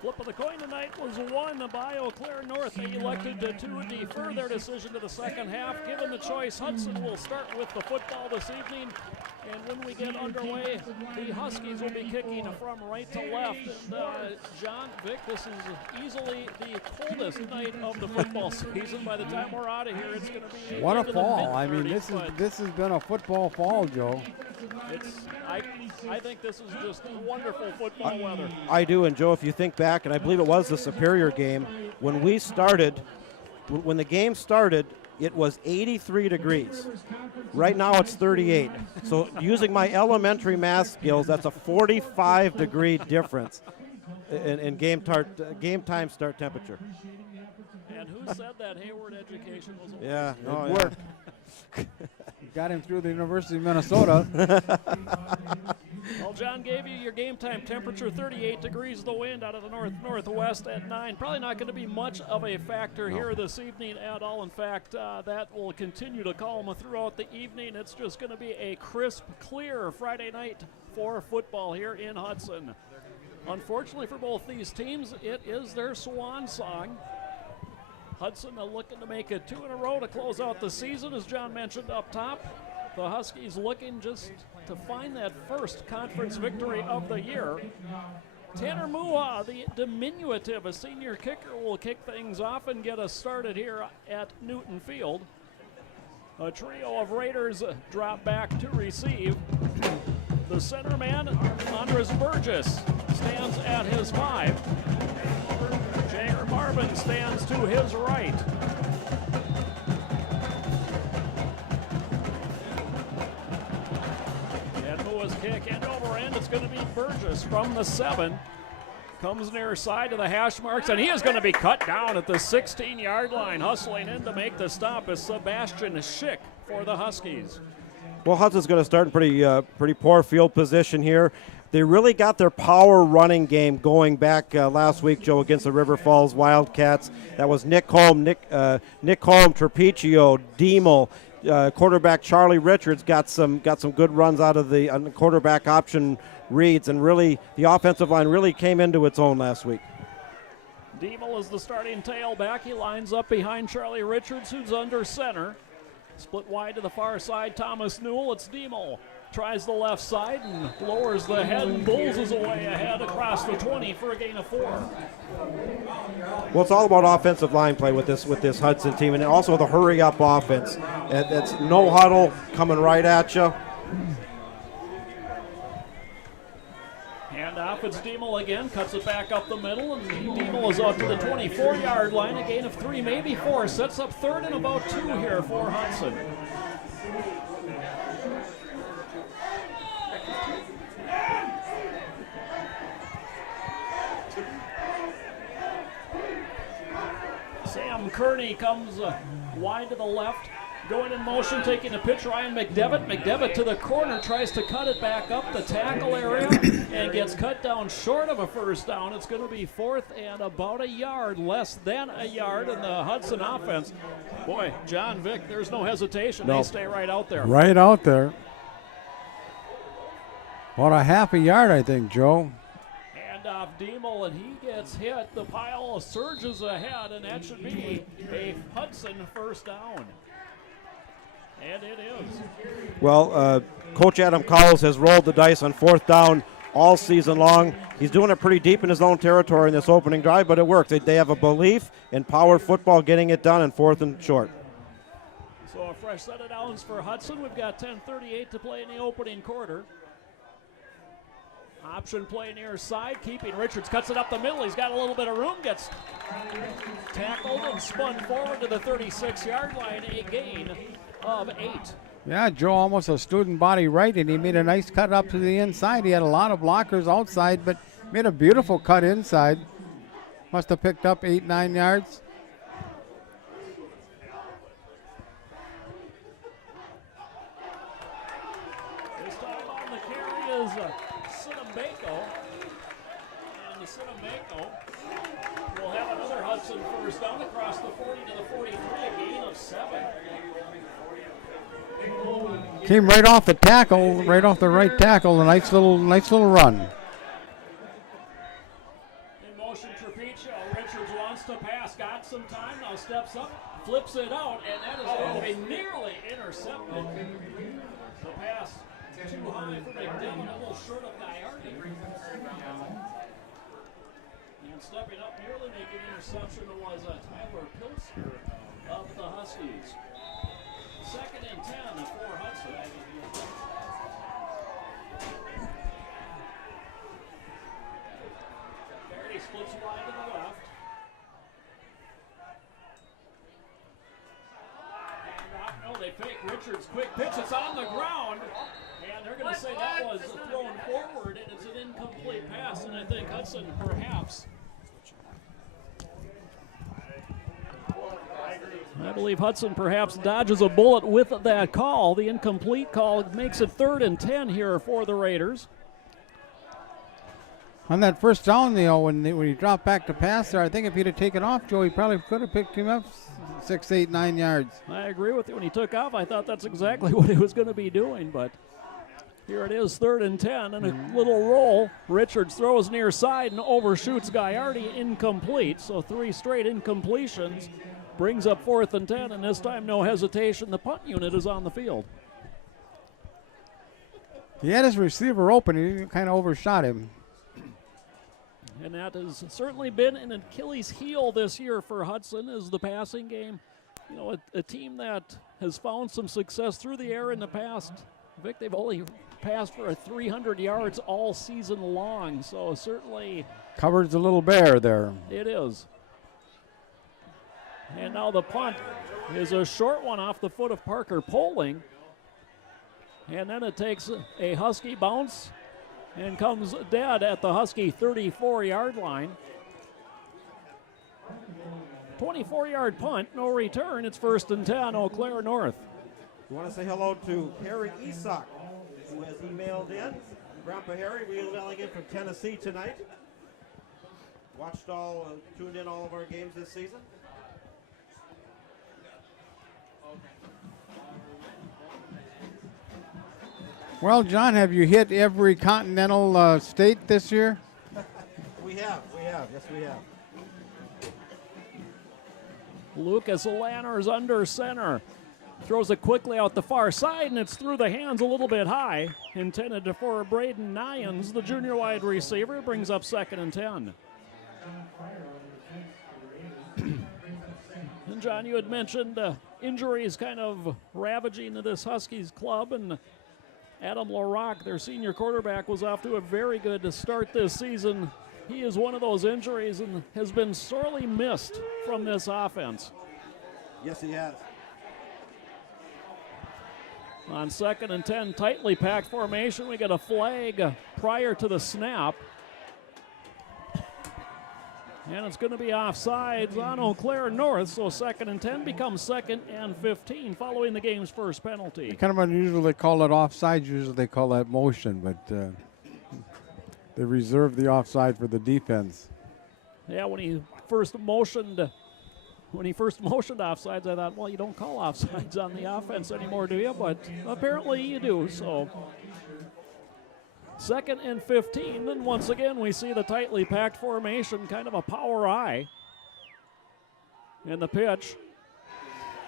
Flip of the coin tonight was won by Eau Claire North. They elected to defer their decision to the second half. Given the choice, Hudson will start with the football this evening. And when we get underway, the Huskies will be kicking from right to left. And John, Vic, this is easily the coldest night of the football season. By the time we're out of here, it's going to be what a fall. I mean, this has been a football fall, Joe. I think this is just wonderful football weather. I do, and Joe, if you think back, and I believe it was the Superior game, when the game started, it was 83 degrees. Right now it's 38. So using my elementary math skills, that's a 45-degree difference in game time start temperature. And who said that Hayward education was a Yeah, it worked. Got him through the University of Minnesota. Well, John gave you your game time temperature, 38 degrees, the wind out of the northwest at 9. Probably not going to be much of a factor here this evening at all. In fact, that will continue to calm throughout the evening. It's just going to be a crisp, clear Friday night for football here in Hudson. Unfortunately for both these teams, it is their swan song. Hudson looking to make it 2 in a row to close out the season, as John mentioned up top. The Huskies looking just to find that first conference victory of the year. Tanner Mua, the diminutive, a senior kicker, will kick things off and get us started here at Newton Field. A trio of Raiders drop back to receive. The center man, Andres Burgess, stands at his 5. Jager Marvin stands to his right. And Mua's kick end over end. It's going to be Burgess from the 7. Comes near side to the hash marks, and he is going to be cut down at the 16-yard line. Hustling in to make the stop is Sebastian Schick for the Huskies. Well, Hudson's going to start in pretty poor field position here. They really got their power running game going back last week, Joe, against the River Falls Wildcats. That was Nick Holm, Trapecio, Diemel, quarterback Charlie Richards got some good runs out of the quarterback option reads, and really the offensive line really came into its own last week. Diemel is the starting tailback. He lines up behind Charlie Richards, who's under center. Split wide to the far side, Thomas Newell. It's Diemel. Tries the left side and lowers the head and bullses away ahead across the 20 for a gain of 4. Well, it's all about offensive line play with this Hudson team, and also the hurry-up offense. It's no huddle coming right at you. Handoff, it's Diemel again, cuts it back up the middle, and Diemel is out to the 24-yard line, a gain of 3, maybe 4. Sets up third and about 2 here for Hudson. Sam Kearney comes wide to the left, going in motion, taking a pitch, Ryan McDevitt. McDevitt to the corner, tries to cut it back up the tackle area, and gets cut down short of a first down. It's going to be 4th and about a yard, less than a yard in the Hudson offense. Boy, John, Vic, there's no hesitation. No. They stay right out there. Right out there. About a half a yard, I think, Joe. Off Diemel, and he gets hit. The pile surges ahead, and that should be a Hudson first down. And it is. Well, Coach Adam Cowles has rolled the dice on 4th down all season long. He's doing it pretty deep in his own territory in this opening drive, but it works. They have a belief in power football, getting it done in 4th and short. So a fresh set of downs for Hudson. We've got 10:38 to play in the opening quarter. Option play near side, keeping Richards, cuts it up the middle. He's got a little bit of room, gets tackled and spun forward to the 36-yard line, a gain of 8. Yeah, Joe almost a student body right, and he made a nice cut up to the inside. He had a lot of blockers outside, but made a beautiful cut inside. Must have picked up 8-9 yards. This time on the carry is Sinambeko, and the Sinambeko will have another Hudson first down across the 40 to the 43, a gain of 7. Came right off the tackle, right off the right tackle. A nice little run. In motion steps up, flips it out, and that is going to be nearly intercepted. The pass too high for McDevitt, a little short of Gaiardi. And stepping up, nearly making interception was Tyler Pilzer of the Huskies. 2nd and 10 for Hudson. Gaiardi splits wide to the left. No, they fake Richards' quick pitch. It's on the ground, and they're going to say that was thrown forward, and it's an incomplete pass. And I think Hudson perhaps. I believe Hudson perhaps dodges a bullet with that call. The incomplete call makes it 3rd and 10 here for the Raiders. On that first down, when he dropped back to pass there, I think if he'd have taken off, Joe, he probably could have picked him up 6, 8, 9 yards. I agree with you. When he took off, I thought that's exactly what he was going to be doing, but here it is, 3rd and 10, and a little roll. Richards throws near side and overshoots Gaiardi, incomplete. So 3 straight incompletions brings up 4th and 10, and this time no hesitation. The punt unit is on the field. He had his receiver open. He kind of overshot him. And that has certainly been an Achilles heel this year for Hudson, is the passing game. You know, a team that has found some success through the air in the past. Vic, they've only passed for 300 yards all season long, so certainly covers a little bear there. It is. And now the punt is a short one off the foot of Parker Poling. And then it takes a Husky bounce and comes dead at the Husky 34-yard line. 24-yard punt, no return. It's 1st and 10, Eau Claire North. We want to say hello to Harry Isak, who has emailed in. Grandpa Harry, we're emailing in from Tennessee tonight. Tuned in all of our games this season. Well, John, have you hit every continental state this year? We have, yes we have. Lucas Lanners under center. Throws it quickly out the far side, and it's through the hands a little bit high. Intended for Braden Nyans, the junior wide receiver, brings up 2nd and 10. And John, you had mentioned injuries kind of ravaging this Huskies club, and Adam LaRocque, their senior quarterback, was off to a very good start this season. He is one of those injuries and has been sorely missed from this offense. Yes, he has. On 2nd and 10, tightly packed formation. We get a flag prior to the snap. And it's going to be offsides on Eau Claire North, so 2nd and 10 becomes 2nd and 15 following the game's first penalty. Kind of unusual they call it offside. Usually they call that motion, but they reserve the offside for the defense. Yeah, when he first motioned offsides, I thought, well, you don't call offsides on the offense anymore, do you? But apparently you do, so 2nd and 15, then once again we see the tightly packed formation, kind of a power I. And the pitch,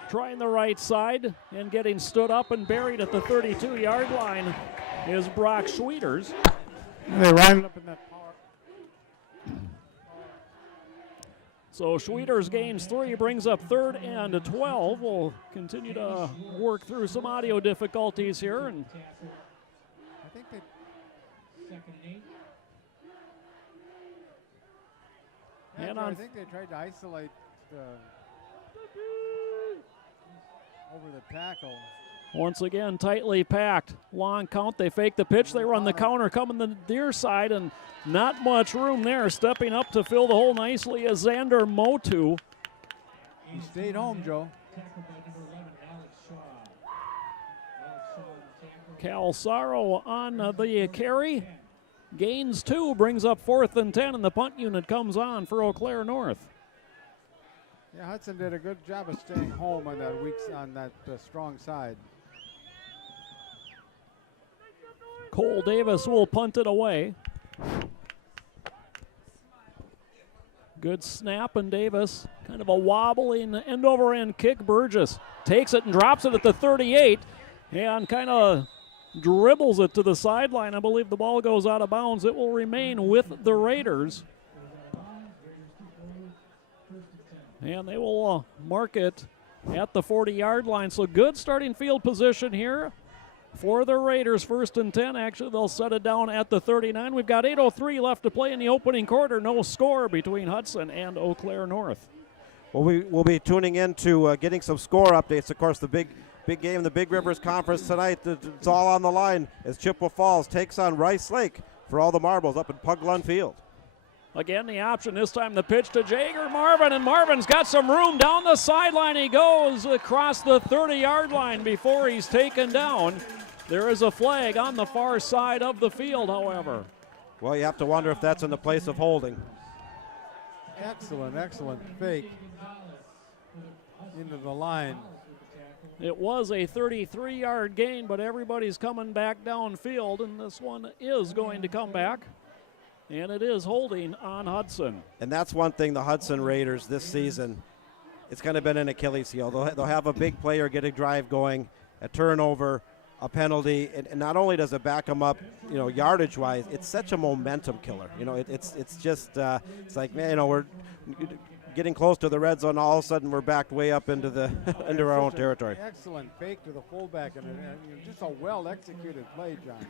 trying the right side and getting stood up and buried at the 32-yard line is Brock Schwieters. They ran up in that power. So Schwieters gains 3, brings up 3rd and 12. We'll continue to work through some audio difficulties here. And I think they... 2nd and 8. And I think they tried to isolate over the tackle. Once again, tightly packed. Long count. They fake the pitch. They run the counter coming the near side, and not much room there. Stepping up to fill the hole nicely is Xander Motu. He stayed home, Joe. Calsaro on the carry. Gains 2, brings up 4th and 10, and the punt unit comes on for Eau Claire North. Yeah, Hudson did a good job of staying home on that strong side. Cole Davis will punt it away. Good snap, and Davis, kind of a wobbling end-over-end kick. Burgess takes it and drops it at the 38 and kind of dribbles it to the sideline. I believe the ball goes out of bounds. It will remain with the Raiders. And they will mark it at the 40-yard line. So good starting field position here for the Raiders. 1st and 10. Actually, they'll set it down at the 39. We've got 8:03 left to play in the opening quarter. No score between Hudson and Eau Claire North. Well, we will be tuning in to getting some score updates. Of course, the big game, the Big Rivers Conference tonight. It's all on the line as Chippewa Falls takes on Rice Lake for all the marbles up at Pug-Lund Field. Again, the option, this time the pitch to Jager Marvin, and Marvin's got some room down the sideline. He goes across the 30-yard line before he's taken down. There is a flag on the far side of the field, however. Well, you have to wonder if that's in the place of holding. Excellent fake into the line. It was a 33-yard gain, but everybody's coming back downfield, and this one is going to come back. And it is holding on Hudson. And that's one thing the Hudson Raiders this season, it's kind of been an Achilles heel. They'll have a big player get a drive going, a turnover, a penalty, and not only does it back them up, yardage-wise, it's such a momentum killer. It's just it's like, man, we're getting close to the red zone. All of a sudden, we're backed way up into the into our own territory. Excellent fake to the fullback, and just a well-executed play, John.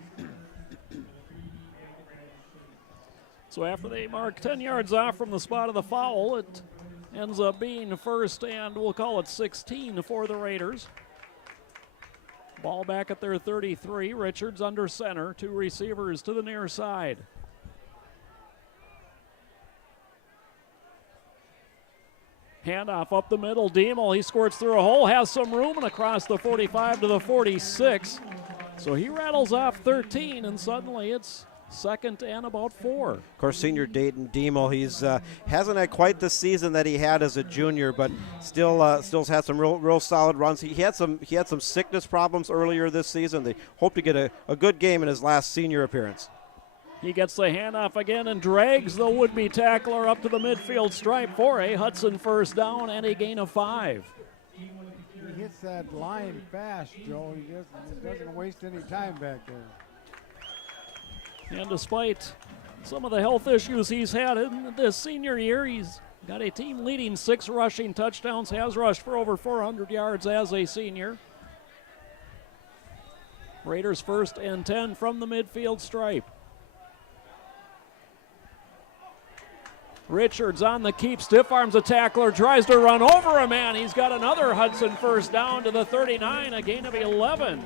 So after they mark 10 yards off from the spot of the foul, it ends up being 1st and we'll call it 16 for the Raiders. Ball back at their 33. Richards under center. 2 receivers to the near side. Handoff up the middle. Diemel, he squirts through a hole, has some room, and across the 45 to the 46. So he rattles off 13, and suddenly it's 2nd and about 4. Of course, senior Dayton Diemel, he's hasn't had quite the season that he had as a junior, but still had some real solid runs. He had some sickness problems earlier this season. They hope to get a good game in his last senior appearance. He gets the handoff again and drags the would-be tackler up to the midfield stripe for a Hudson 1st down and a gain of 5. He hits that line fast, Joe. He doesn't waste any time back there. And despite some of the health issues he's had in this senior year, he's got a team-leading 6 rushing touchdowns, has rushed for over 400 yards as a senior. Raiders 1st and 10 from the midfield stripe. Richards on the keep, stiff arms a tackler, tries to run over a man. He's got another Hudson 1st down to the 39, a gain of 11.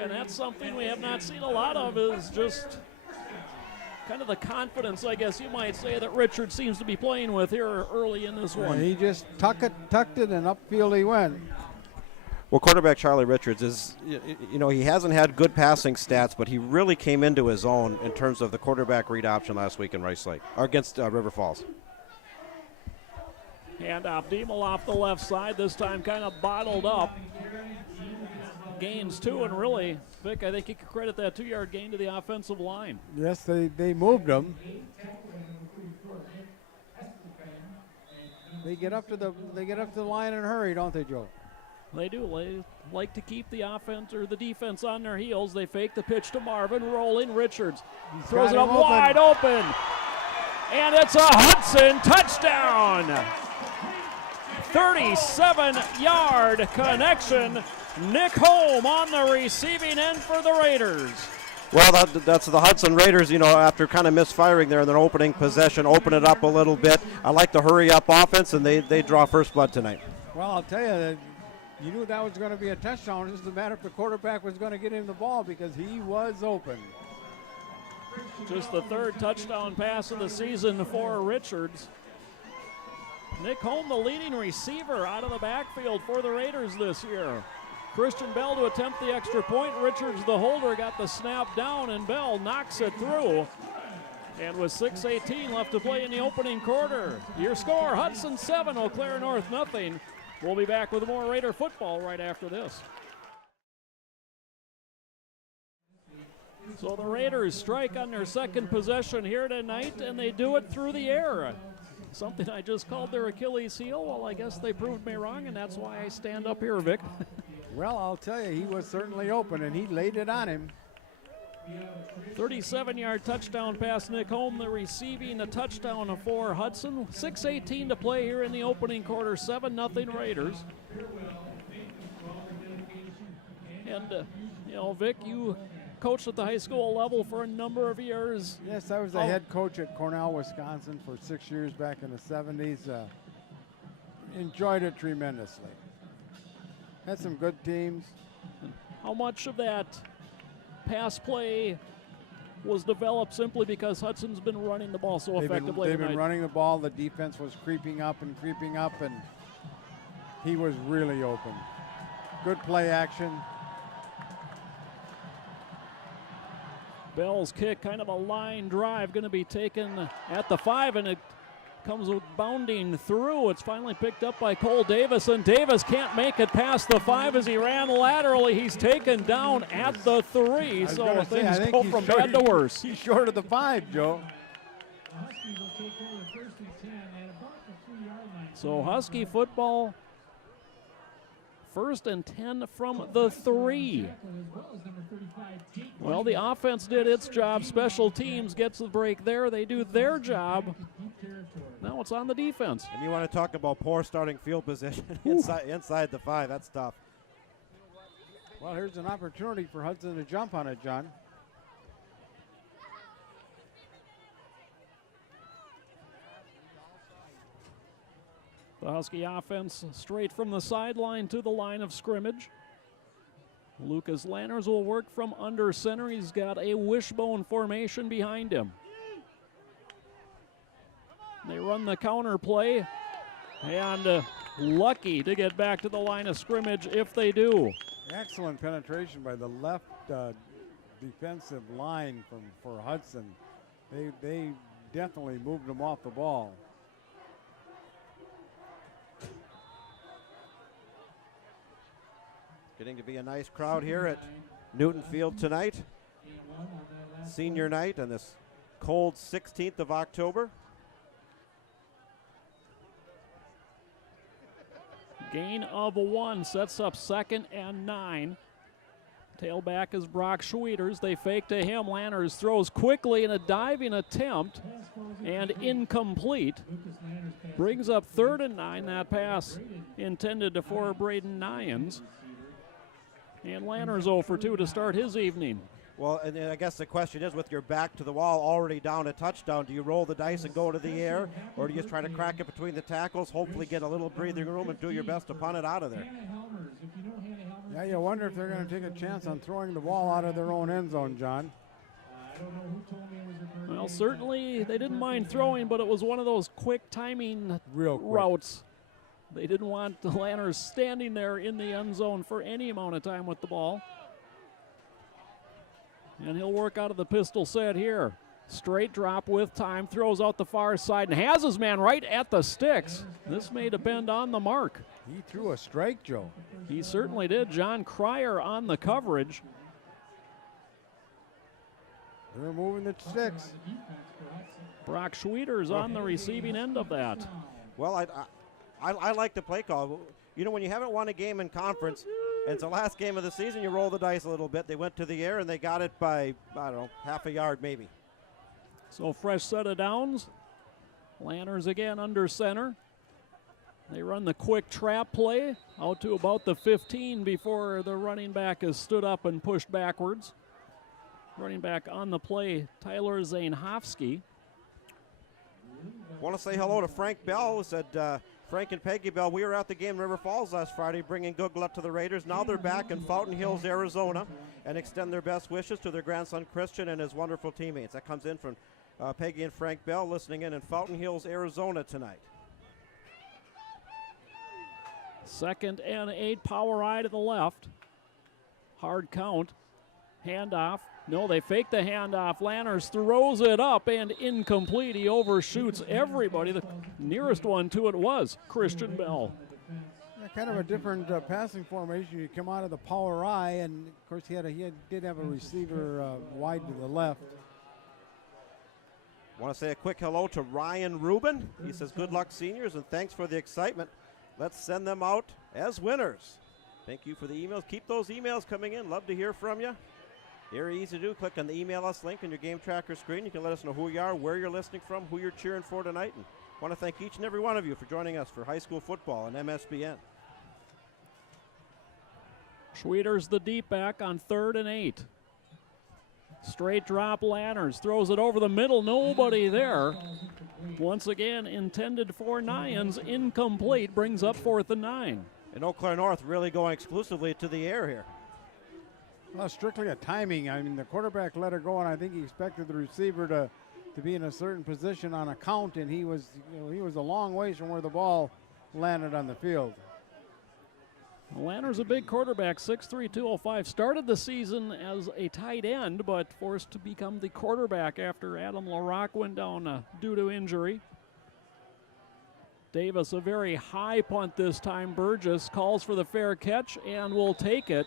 And that's something we have not seen a lot of, is just kind of the confidence, I guess you might say, that Richard seems to be playing with here early in this one. He just tucked it, and upfield he went. Well, quarterback Charlie Richards is, he hasn't had good passing stats, but he really came into his own in terms of the quarterback read option last week in Rice Lake, or against River Falls. Handoff, Diemel off the left side, this time kind of bottled up. Gains 2, and really, Vic, I think you could credit that 2-yard gain to the offensive line. Yes, they moved him. They get up to the line in a hurry, don't they, Joe? They do. They like to keep the offense or the defense on their heels. They fake the pitch to Marvin, rolling. Richards throws it up wide open. And it's a Hudson touchdown. 37-yard connection. Nick Holm on the receiving end for the Raiders. Well, that's the Hudson Raiders, after kind of misfiring there in their opening possession, open it up a little bit. I like the hurry-up offense, and they draw first blood tonight. Well, I'll tell you, you knew that was going to be a touchdown. It's just a matter if the quarterback was going to get him the ball, because he was open. Just the 3rd touchdown pass of the season for Richards. Nick Holm, the leading receiver out of the backfield for the Raiders this year. Christian Bell to attempt the extra point. Richards, the holder, got the snap down, and Bell knocks it through. And with 6:18 left to play in the opening quarter, your score, Hudson 7, Eau Claire North nothing. We'll be back with more Raider football right after this. So the Raiders strike on their second possession here tonight, and they do it through the air. Something I just called their Achilles heel. Well, I guess they proved me wrong, and that's why I stand up here, Vic. Well, I'll tell you, he was certainly open, and he laid it on him. 37-yard touchdown pass, Nick Holm, the receiving a touchdown for Hudson. 6:18 to play here in the opening quarter, 7-0 Raiders. And, Vic, you coached at the high school level for a number of years. Yes, I was the head coach at Cornell, Wisconsin for 6 years back in the 70s. Enjoyed it tremendously. Had some good teams. How much of that pass play was developed simply because Hudson's been running the ball so effectively They've tonight? been running the ball. The defense was creeping up, and he was really open. Good play action. Bell's kick, kind of a line drive, going to be taken at the 5, and it comes bounding through. It's finally picked up by Cole Davis, and Davis can't make it past the 5 as he ran laterally. He's taken down at the 3, so things go from bad to worse. He's short of the 5, Joe. So Husky football, 1st and 10 from the 3. Well, the offense did its job. Special teams gets the break there. They do their job. Now it's on the defense. And you want to talk about poor starting field position inside the 5. That's tough. Well, here's an opportunity for Hudson to jump on it, John. The Husky offense straight from the sideline to the line of scrimmage. Lucas Lanners will work from under center. He's got a wishbone formation behind him. They run the counter play, and lucky to get back to the line of scrimmage if they do. Excellent penetration by the left defensive line for Hudson. They definitely moved them off the ball. Getting to be a nice crowd here at Newton Field tonight. Senior night on this cold 16th of October. Gain of 1 sets up 2nd and 9. Tailback is Brock Schwieters. They fake to him. Lanners throws quickly in a diving attempt and incomplete. Brings up 3rd and 9. That pass intended for Braden Nyans. And Lanners 0 for 2 to start his evening. Well, and I guess the question is, with your back to the wall, already down a touchdown, do you roll the dice and go to the air, or do you just try to crack it between the tackles, hopefully get a little breathing room and do your best to punt it out of there? Yeah, you wonder if they're going to take a chance on throwing the ball out of their own end zone, John. Well, certainly they didn't mind throwing, but it was one of those quick timing routes. They didn't want the Lanners standing there in the end zone for any amount of time with the ball. And he'll work out of the pistol set here. Straight drop with time, throws out the far side and has his man right at the sticks. This may depend on the mark. He threw a strike, Joe. He certainly did. John Cryer on the coverage. They're moving the sticks. Brock Schwieters on the receiving end of that. Well, I like the play call. You know, when you haven't won a game in conference, and it's the last game of the season, you roll the dice a little bit. They went to the air, and they got it by, I don't know, half a yard maybe. So fresh set of downs. Lanners again under center. They run the quick trap play out to about the 15 before the running back is stood up and pushed backwards. Running back on the play, Tyler Zainhofsky. Want to say hello to Frank Bell, who said, Frank and Peggy Bell, we were at the game in River Falls last Friday bringing good luck to the Raiders. Now they're back in Fountain Hills, Arizona, and extend their best wishes to their grandson Christian and his wonderful teammates. That comes in from Peggy and Frank Bell listening in Fountain Hills, Arizona tonight. 2nd and 8, power eye to the left. Hard count. Handoff. No, they fake the handoff. Lanners throws it up and incomplete. He overshoots everybody. The nearest one to it was Christian Bell. Kind of a different passing formation. You come out of the power I, and of course he did have a receiver wide to the left. Want to say a quick hello to Ryan Rubin. He says, good luck, seniors, and thanks for the excitement. Let's send them out as winners. Thank you for the emails. Keep those emails coming in. Love to hear from you. Very easy to do. Click on the email us link on your game tracker screen. You can let us know who you are, where you're listening from, who you're cheering for tonight. And want to thank each and every one of you for joining us for high school football and MSBN. Schweter's the deep back on 3rd and 8. Straight drop, Lanners throws it over the middle, nobody there. Once again, intended for Nyans, incomplete, brings up 4th and 9. And Eau Claire North really going exclusively to the air here. Well, strictly a timing. I mean, the quarterback let her go, and I think he expected the receiver to be in a certain position on a count, and he was a long ways from where the ball landed on the field. Lanner's a big quarterback, 6'3", 205. Started the season as a tight end, but forced to become the quarterback after Adam LaRock went down due to injury. Davis, a very high punt this time. Burgess calls for the fair catch and will take it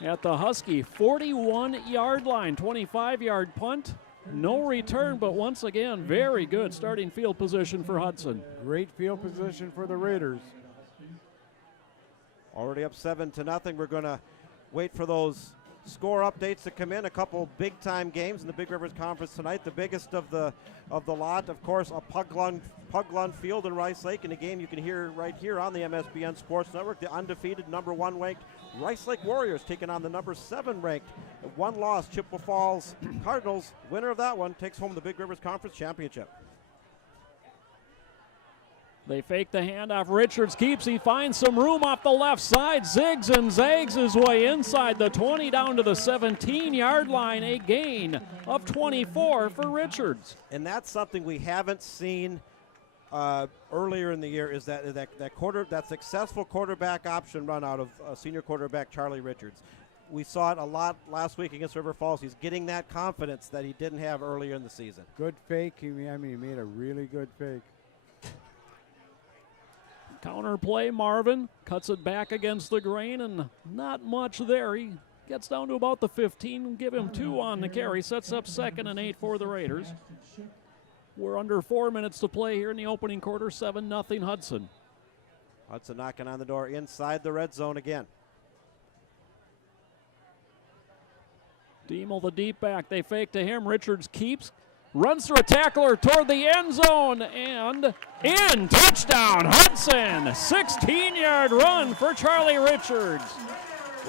at the Husky 41-yard line. 25-yard punt. No return, but once again, very good starting field position for Hudson. Great field position for the Raiders. Already up 7-0. We're going to wait for those score updates to come in. A couple big-time games in the Big Rivers Conference tonight. The biggest of the lot, of course, a Puglund Field in Rice Lake in a game you can hear right here on the MSBN Sports Network. The undefeated #1 ranked Rice Lake Warriors taking on the #7 ranked one-loss Chippewa Falls Cardinals. Winner of that one takes home the Big Rivers Conference Championship. They fake the handoff. Richards keeps. He finds some room off the left side. Zigs and zags his way inside the 20 down to the 17-yard line. A gain of 24 for Richards. And that's something we haven't seen earlier in the year, is that successful quarterback option run out of senior quarterback Charlie Richards. We saw it a lot last week against River Falls. He's getting that confidence that he didn't have earlier in the season. Good fake. He made a really good fake. Counter play, Marvin cuts it back against the grain, and not much there. He gets down to about the 15. Give him 2 on the carry. Sets up 2nd and 8 for the Raiders. We're under 4 minutes to play here in the opening quarter. 7-0 Hudson. Hudson knocking on the door inside the red zone again. Diemel, the deep back. They fake to him. Richards keeps. Runs through a tackler toward the end zone and in. Touchdown, Hudson. 16-yard run for Charlie Richards.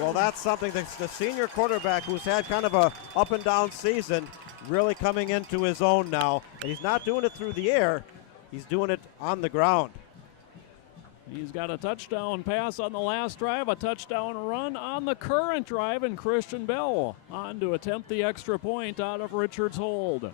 Well, that's something that the senior quarterback, who's had kind of a up and down season, really coming into his own now. And he's not doing it through the air. He's doing it on the ground. He's got a touchdown pass on the last drive, a touchdown run on the current drive, and Christian Bell on to attempt the extra point out of Richards' hold.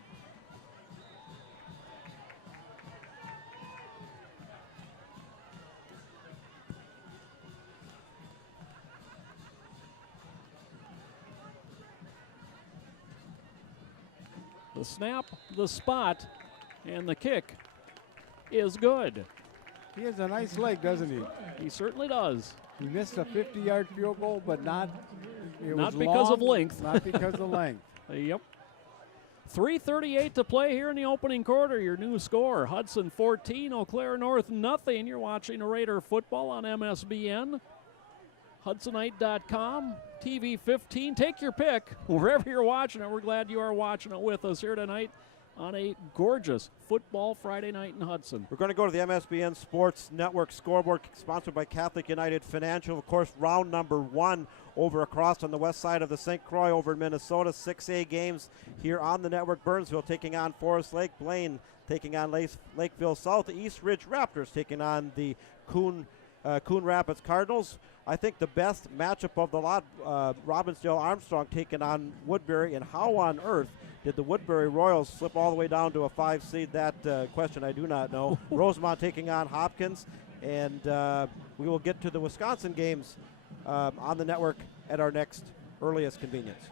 The snap, the spot, and the kick is good. He has a nice leg, doesn't he? He certainly does. He missed a 50-yard field goal, but not because of length. Not because of length. Yep. 3:38 to play here in the opening quarter. Your new score, Hudson 14, Eau Claire North nothing. You're watching Raider football on MSBN. Hudsonite.com, TV 15. Take your pick wherever you're watching it. We're glad you are watching it with us here tonight on a gorgeous football Friday night in Hudson. We're going to go to the MSBN Sports Network scoreboard, sponsored by Catholic United Financial. Of course, round number 1 over across on the west side of the St. Croix over in Minnesota. 6A games here on the network. Burnsville taking on Forest Lake. Blaine taking on Lakeville South. The East Ridge Raptors taking on the Coon Rapids Cardinals. I think the best matchup of the lot, Robbinsdale Armstrong taking on Woodbury. And how on earth did the Woodbury Royals slip all the way down to a 5 seed? That question I do not know. Rosemont taking on Hopkins. And we will get to the Wisconsin games on the network at our next earliest convenience.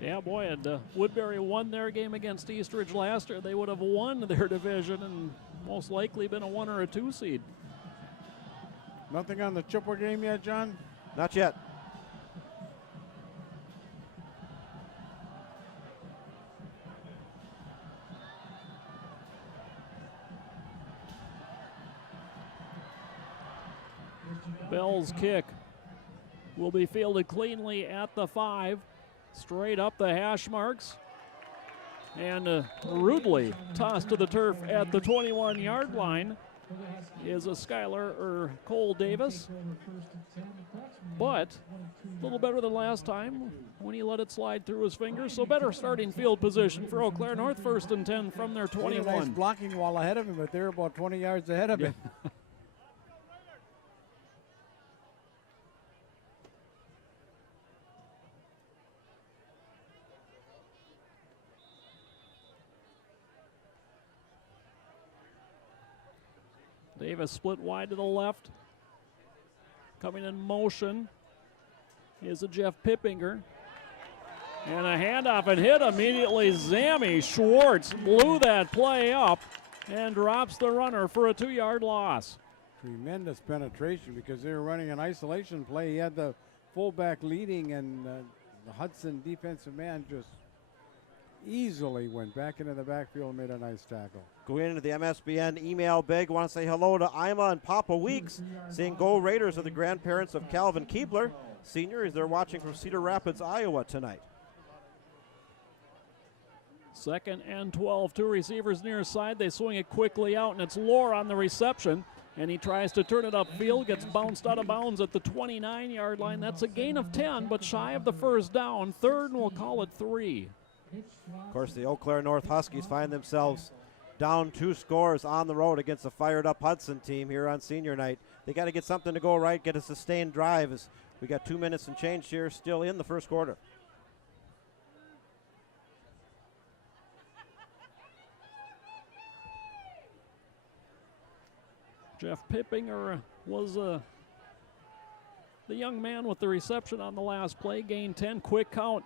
Yeah, boy, and Woodbury won their game against Eastridge last year. They would have won their division and most likely been a 1 or a 2 seed. Nothing on the Chippewa game yet, John? Not yet. Bell's kick will be fielded cleanly at the 5, straight up the hash marks, and rudely tossed to the turf at the 21-yard line is a Skylar or Cole Davis, but a little better than last time when he let it slide through his fingers. So better starting field position for Eau Claire North, 1st and 10 from their 21. Nice blocking wall ahead of him, but they're about 20 yards ahead of him. Davis split wide to the left. Coming in motion is a Jeff Pippinger. And a handoff and hit immediately. Zammy Schwartz blew that play up and drops the runner for a 2-yard loss. Tremendous penetration because they were running an isolation play. He had the fullback leading, and the Hudson defensive man just easily went back into the backfield and made a nice tackle. Going into the MSBN email big, want to say hello to Ima and Papa Weeks, saying Go Raiders are the grandparents of Calvin Keebler, senior, as they're watching from Cedar Rapids, Iowa tonight. 2nd and 12, 2 receivers near side. They swing it quickly out, and it's Lohr on the reception, and he tries to turn it upfield, gets bounced out of bounds at the 29-yard line. That's a gain of 10, but shy of the first down. 3rd, and we'll call it 3. Of course, the Eau Claire North Huskies find themselves down 2 scores on the road against a fired-up Hudson team here on senior night. They got to get something to go right, get a sustained drive, as we got 2 minutes and change here still in the first quarter. Jeff Pippinger was the young man with the reception on the last play. Gain 10, quick count.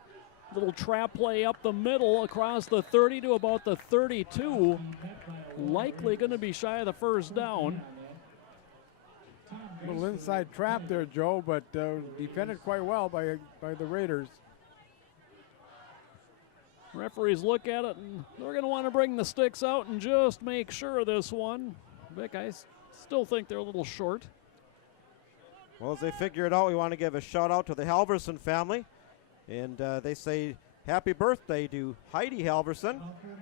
Little trap play up the middle across the 30 to about the 32. Likely going to be shy of the first down. Little inside trap there, Joe, but defended quite well by the Raiders. Referees look at it, and they're going to want to bring the sticks out and just make sure of this one. Vic, I still think they're a little short. Well, as they figure it out, we want to give a shout out to the Halverson family. And they say happy birthday to Heidi Halverson.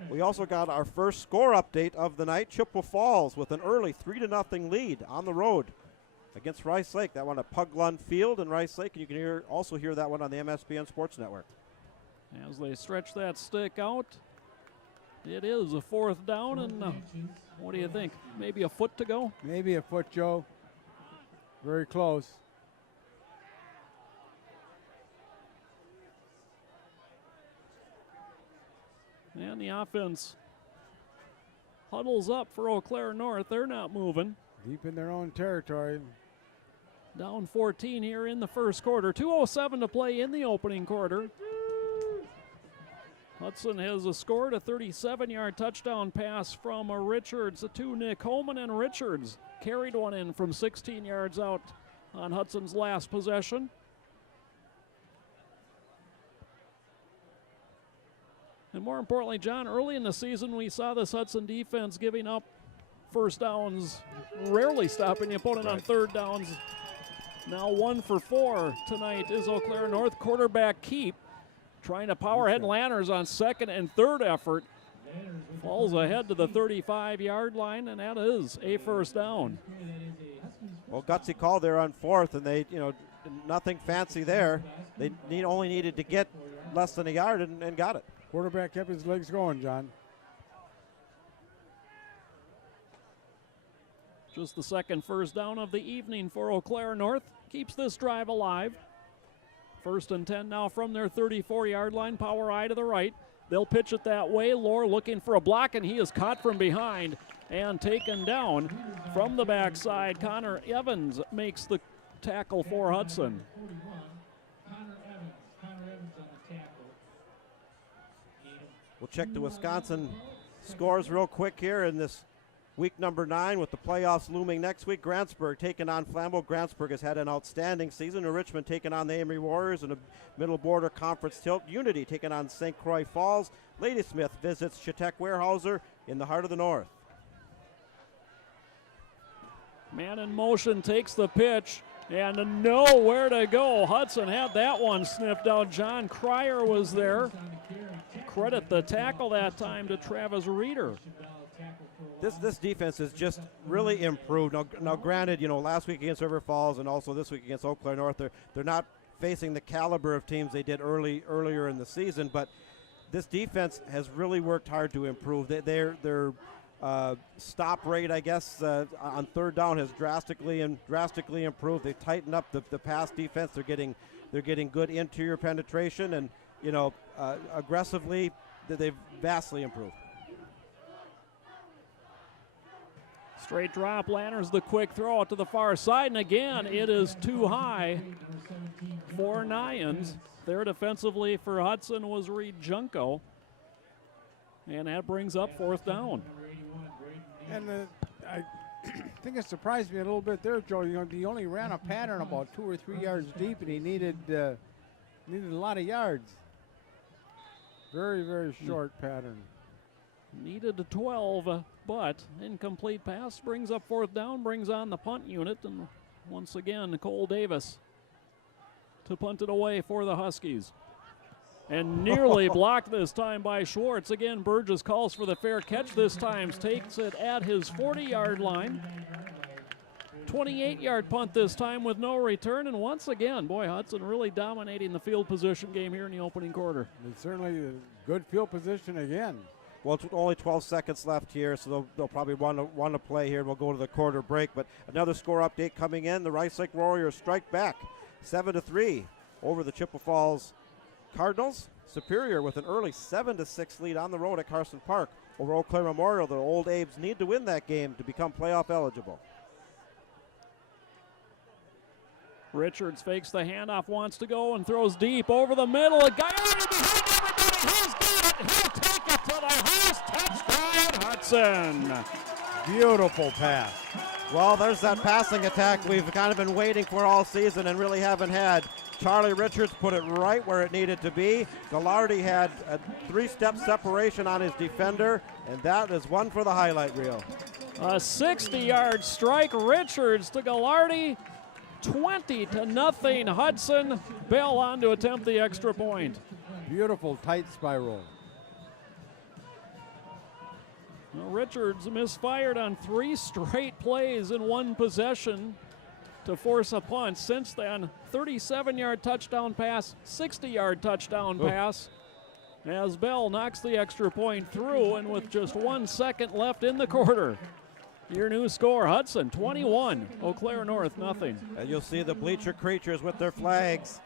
We also got our first score update of the night. Chippewa Falls with an early 3-0 lead on the road against Rice Lake. That one at Puglund Field in Rice Lake. And you can also hear that one on the MSBN Sports Network. As they stretch that stick out, it is a 4th down. And what do you think? Maybe a foot to go? Maybe a foot, Joe. Very close. And the offense huddles up for Eau Claire North. They're not moving. Deep in their own territory. Down 14 here in the first quarter. 2:07 to play in the opening quarter. Hudson has scored a 37-yard touchdown pass from Richards to Nick Holman, and Richards carried one in from 16 yards out on Hudson's last possession. And more importantly, John, early in the season, we saw this Hudson defense giving up first downs, rarely stopping the opponent on 3rd downs. Now 1 for 4 tonight is Eau Claire North. Quarterback Keep trying to power ahead Lanners on 2nd and 3rd effort. Falls ahead to the 35-yard line, and that is a first down. Well, gutsy call there on 4th, and they, nothing fancy there. They only needed to get less than a yard and got it. Quarterback kept his legs going, John. Just the 2nd first down of the evening for Eau Claire North. Keeps this drive alive. 1st and 10 now from their 34-yard line. Power eye to the right. They'll pitch it that way. Lohr looking for a block, and he is caught from behind and taken down from the backside. Connor Evans makes the tackle for Hudson. We'll check the Wisconsin scores real quick here in this Week number 9 with the playoffs looming next week. Grantsburg taking on Flambeau. Grantsburg has had an outstanding season. New Richmond taking on the Amory Warriors in a Middle Border Conference tilt. Unity taking on St. Croix Falls. Ladysmith visits Chautauqua Weyerhaeuser in the heart of the North. Man in motion takes the pitch and nowhere to go. Hudson had that one sniffed out. John Cryer was there. Credit the tackle that time to Travis Reeder. This defense has just really improved. Now granted, last week against River Falls and also this week against Eau Claire North, they're not facing the caliber of teams they did earlier in the season, but this defense has really worked hard to improve. Their stop rate, I guess, on third down has drastically improved. They tightened up the pass defense. They're getting good interior penetration, and aggressively, they've vastly improved. Straight drop, Lanners the quick throw out to the far side, and again, it is too high for Nyans. There defensively for Hudson was Reed Junko, and that brings up fourth down. And I think it surprised me a little bit there, Joe. He only ran a pattern about 2 or 3 yards deep, and he needed a lot of yards. Very, very short pattern. Needed a 12, but incomplete pass brings up fourth down, brings on the punt unit, and once again, Cole Davis to punt it away for the Huskies. And nearly blocked this time by Schwartz. Again, Burgess calls for the fair catch this time, takes it at his 40-yard line. 28-yard punt this time with no return, and once again, boy, Hudson really dominating the field position game here in the opening quarter. It's certainly a good field position again. Well, it's only 12 seconds left here, so they'll probably want to play here. We'll go to the quarter break, but another score update coming in. The Rice Lake Warriors strike back 7-3 over the Chippewa Falls Cardinals. Superior with an early 7-6 lead on the road at Carson Park over Eau Claire Memorial. The Old Abes need to win that game to become playoff eligible. Richards fakes the handoff, wants to go and throws deep over the middle. A guy behind everybody. He's got it. He'll take it to the house. Touchdown, Hudson. Beautiful pass. Well, there's that passing attack we've kind of been waiting for all season and really haven't had. Charlie Richards put it right where it needed to be. Gallardi had a 3-step separation on his defender, and that is one for the highlight reel. A 60-yard strike. Richards to Gallardi. 20-0 Hudson. Bell on to attempt the extra point. Beautiful tight spiral. Well, Richards misfired on 3 straight plays in one possession to force a punt. Since then, 37-yard touchdown pass, 60-yard touchdown pass, as Bell knocks the extra point through, and with just 1 second left in the quarter. Your new score, Hudson 21, Eau Claire North nothing. And you'll see the bleacher creatures with their flags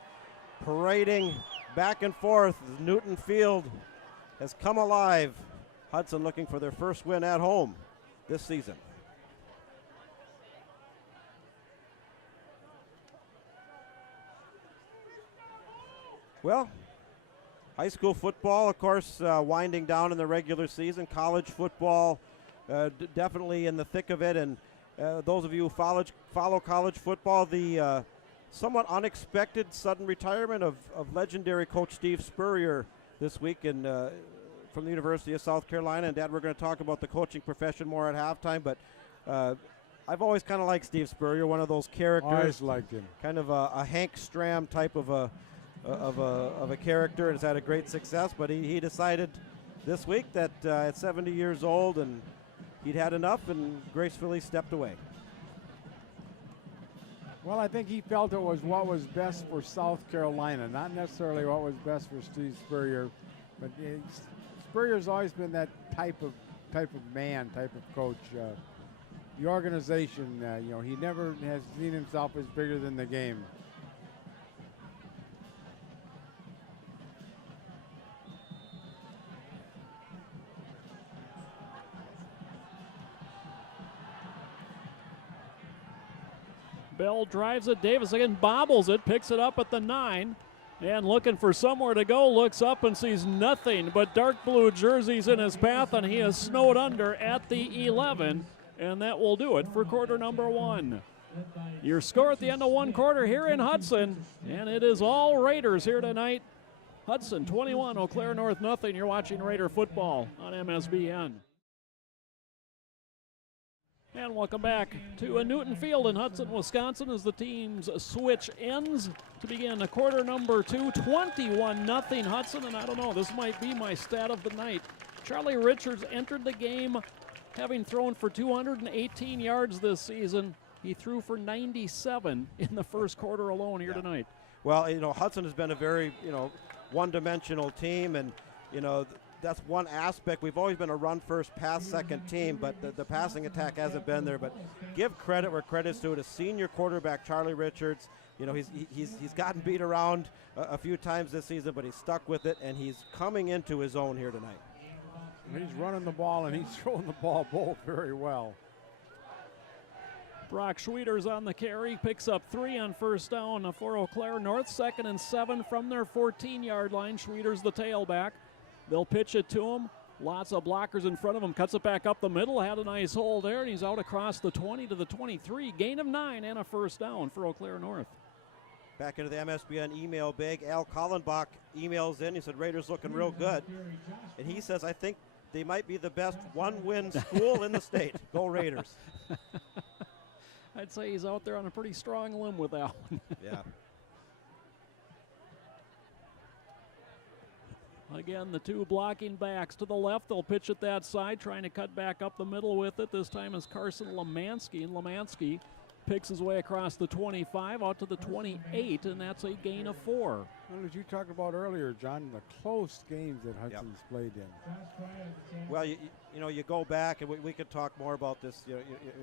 parading back and forth as Newton Field has come alive. Hudson looking for their first win at home this season. Well, high school football, of course, winding down in the regular season. College football definitely in the thick of it. And those of you who follow college football, the somewhat unexpected sudden retirement of legendary coach Steve Spurrier this week from the University of South Carolina. And, Dad, we're going to talk about the coaching profession more at halftime. But I've always kind of liked Steve Spurrier, one of those characters. Always liked him. Kind of a Hank Stram type of a character, and has had a great success. But he decided this week that at 70 years old and he'd had enough and gracefully stepped away. Well, I think he felt it was what was best for South Carolina, not necessarily what was best for Steve Spurrier. But Spurrier's always been that type of man, type of coach. The organization, he never has seen himself as bigger than the game. Bell drives it. Davis again bobbles it, picks it up at the 9, and looking for somewhere to go, looks up and sees nothing but dark blue jerseys in his path, and he is snowed under at the 11. And that will do it for quarter number one. Your score at the end of one quarter here in Hudson, and it is all Raiders here tonight. Hudson 21, Eau Claire North nothing. You're watching Raider football on MSBN. And welcome back to Newton Field in Hudson, Wisconsin, as the teams switch ends to begin the quarter number two. 21-0 Hudson, and I don't know, this might be my stat of the night. Charlie Richards entered the game having thrown for 218 yards this season. He threw for 97 in the first quarter alone here tonight. Well, Hudson has been a very, one-dimensional team, and, that's one aspect. We've always been a run-first, pass-second team, but the passing attack hasn't been there. But give credit where credit's due to senior quarterback Charlie Richards. He's gotten beat around a few times this season, but he's stuck with it, and he's coming into his own here tonight. He's running the ball, and he's throwing the ball both very well. Brock Schweiters on the carry, picks up 3 on first down for Eau Claire North. 2nd and 7 from their 14-yard line. Schweiters the tailback. They'll pitch it to him. Lots of blockers in front of him. Cuts it back up the middle. Had a nice hold there, and he's out across the 20 to the 23. Gain of 9 and a first down for Eau Claire North. Back into the MSBN email bag. Al Kallenbach emails in. He said, Raiders looking real good. And he says, I think they might be the best one-win school in the state. Go Raiders. I'd say he's out there on a pretty strong limb with that one. Yeah. Again, the two blocking backs to the left. They'll pitch it that side, trying to cut back up the middle with it. This time is Carson Lemansky, and Lemansky picks his way across the 25 out to the 28, and that's a gain of 4. Well, as you talked about earlier, John, the close games that Hudson's played in. Well, you go back, and we could talk more about this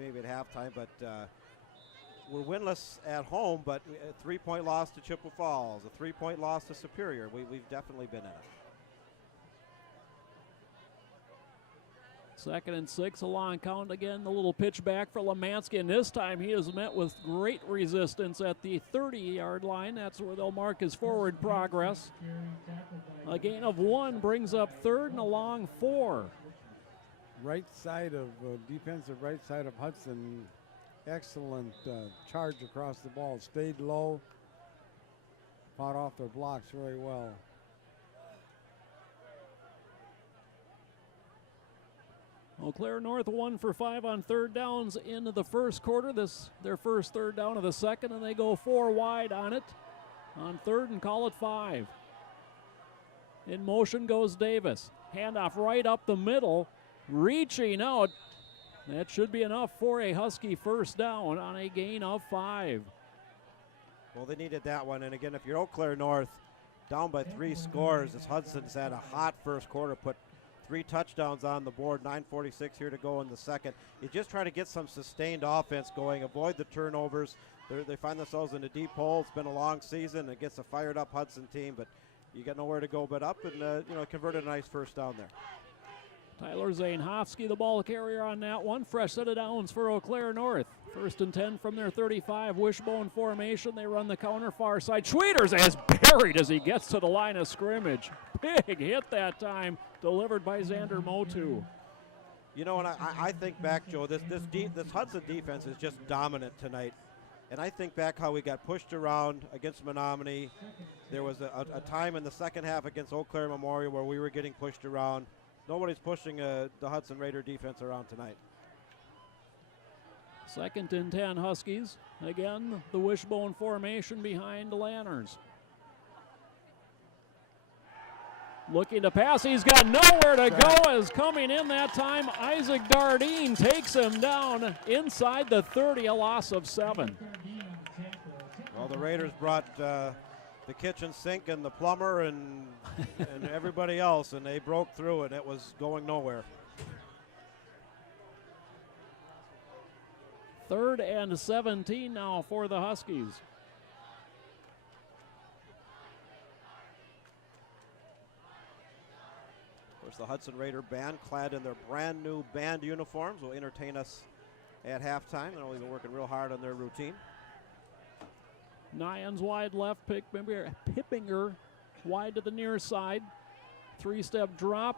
maybe at halftime, but we're winless at home, but a 3-point loss to Chippewa Falls, a 3-point loss to Superior. We've definitely been in it. 2nd and 6, a long count again. The little pitch back for Lemansky, and this time he is met with great resistance at the 30-yard line. That's where they'll mark his forward progress. A gain of 1 brings up 3rd and a long 4. Right side of defensive right side of Hudson. Excellent charge across the ball. Stayed low. Fought off their blocks very well. Eau Claire North 1 for 5 on 3rd downs into the first quarter. This their first 3rd down of the second, and they go 4 wide on it on 3rd and call it 5. In motion goes Davis. Handoff right up the middle, reaching out. That should be enough for a Husky first down on a gain of 5. Well, they needed that one, and again, if you're Eau Claire North, down by 3 scores, as Hudson's had a hot first quarter, put 3 touchdowns on the board, 9:46 here to go in the second. You just try to get some sustained offense going, avoid the turnovers. They find themselves in a deep hole. It's been a long season against a fired-up Hudson team, but you got nowhere to go but up, and converted a nice first down there. Tyler Zainhofsky, the ball carrier on that one. Fresh set of downs for Eau Claire North. 1st and 10 from their 35. Wishbone formation. They run the counter far side. Schweiters is buried as he gets to the line of scrimmage. Big hit that time, delivered by Xander Motu. And I think back, Joe, this Hudson defense is just dominant tonight. And I think back how we got pushed around against Menominee. There was a time in the second half against Eau Claire Memorial where we were getting pushed around. Nobody's pushing the Hudson Raider defense around tonight. 2nd and 10 Huskies. Again, the wishbone formation behind the Lanners. Looking to pass, he's got nowhere to go. As coming in that time, Isaac Dardine takes him down inside the 30, a loss of 7. Well, the Raiders brought the kitchen sink and the plumber and everybody else, and they broke through it. It was going nowhere. 3rd and 17 now for the Huskies. Of course, the Hudson Raider band, clad in their brand new band uniforms, will entertain us at halftime. They've been working real hard on their routine. Nyans wide left, Pippinger wide to the near side. 3-step drop.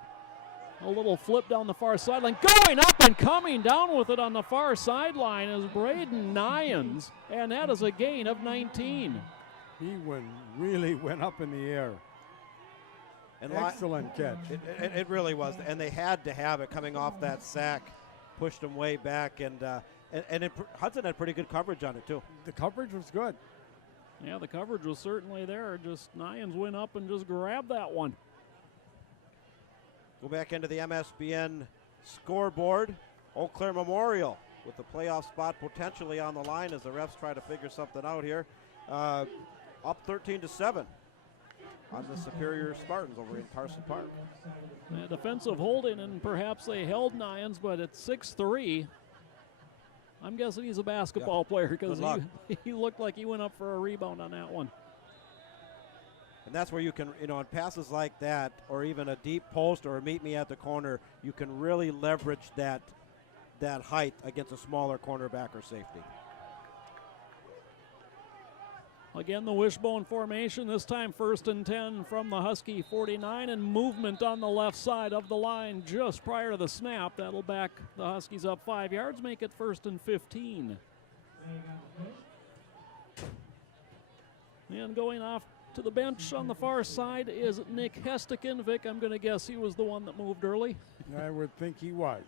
A little flip down the far sideline. Going up and coming down with it on the far sideline is Braden Nyans, and that is a gain of 19. He really went up in the air. And Excellent catch. It really was, and they had to have it coming off that sack, pushed him way back, and Hudson had pretty good coverage on it too. The coverage was good. Yeah, the coverage was certainly there. Just Nyans went up and just grabbed that one. Go back into the MSBN scoreboard. Eau Claire Memorial with the playoff spot potentially on the line as the refs try to figure something out here. Up 13-7 on the Superior Spartans over in Carson Park. Defensive holding, and perhaps they held Nyans, but at 6'3", I'm guessing he's a basketball player because he looked like he went up for a rebound on that one. And that's where you can, on passes like that, or even a deep post or a meet me at the corner, you can really leverage that height against a smaller cornerback or safety. Again, the wishbone formation, this time 1st and 10 from the Husky 49, and movement on the left side of the line just prior to the snap. That'll back the Huskies up 5 yards, make it 1st and 15. And going off to the bench on the far side is Nick Hestekin. Vic, I'm going to guess he was the one that moved early. I would think he was.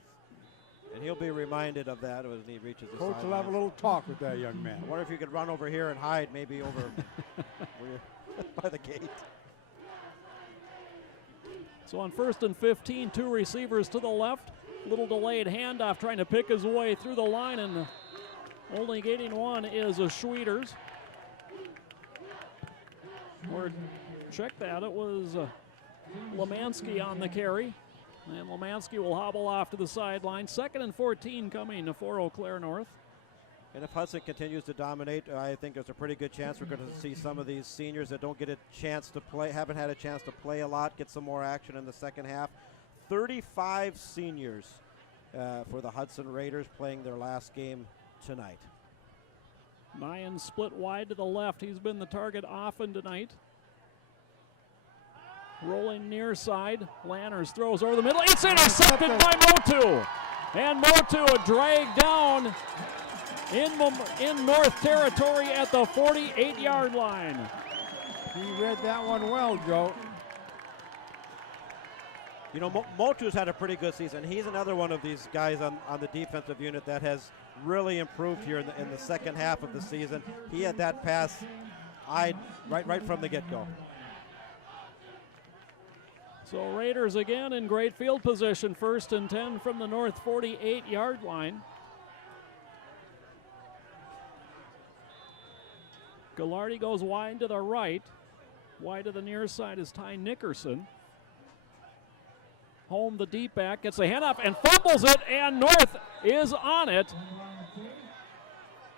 And he'll be reminded of that when he reaches the Coach sideline. will have a little talk with that young man. I wonder if you could run over here and hide maybe over by the gate. So on 1st and 15, 2 receivers to the left. Little delayed handoff trying to pick his way through the line, and only gaining one is a Schwieters. Or check that, it was Lemansky on the carry. And Lemansky will hobble off to the sideline. 2nd and 14 coming for Eau Claire North. And if Hudson continues to dominate, I think there's a pretty good chance we're going to see some of these seniors that don't get a chance to play, haven't had a chance to play a lot, get some more action in the second half. 35 seniors for the Hudson Raiders playing their last game tonight. Nyans split wide to the left. He's been the target often tonight. Rolling near side. Lanners throws over the middle. It's intercepted by Motu. And Motu dragged down in North Territory at the 48-yard line. He read that one well, Joe. Motu's had a pretty good season. He's another one of these guys on the defensive unit that has really improved here in the second half of the season. He had that pass eyed right from the get-go. So Raiders again in great field position, 1st and 10 from the North 48-yard line. Gallardi goes wide to the right. Wide to the near side is Ty Nickerson. Home the deep back, gets a handoff and fumbles it, and North is on it.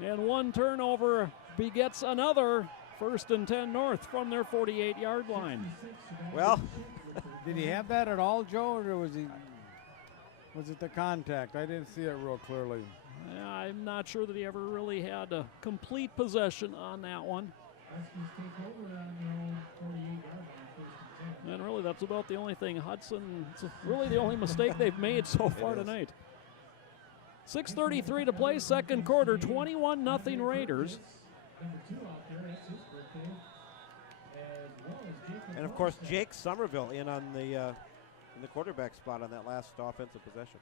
And one turnover begets another. 1st and 10 North from their 48-yard line. Well, did he have that at all, Joe, or was it the contact? I didn't see it real clearly. Yeah, I'm not sure that he ever really had a complete possession on that one. And really, that's about the only thing. Hudson, it's really the only mistake they've made so far tonight. 6:33 to play, second quarter, 21-0 Raiders. And of course, Jake Somerville in on the quarterback spot on that last offensive possession.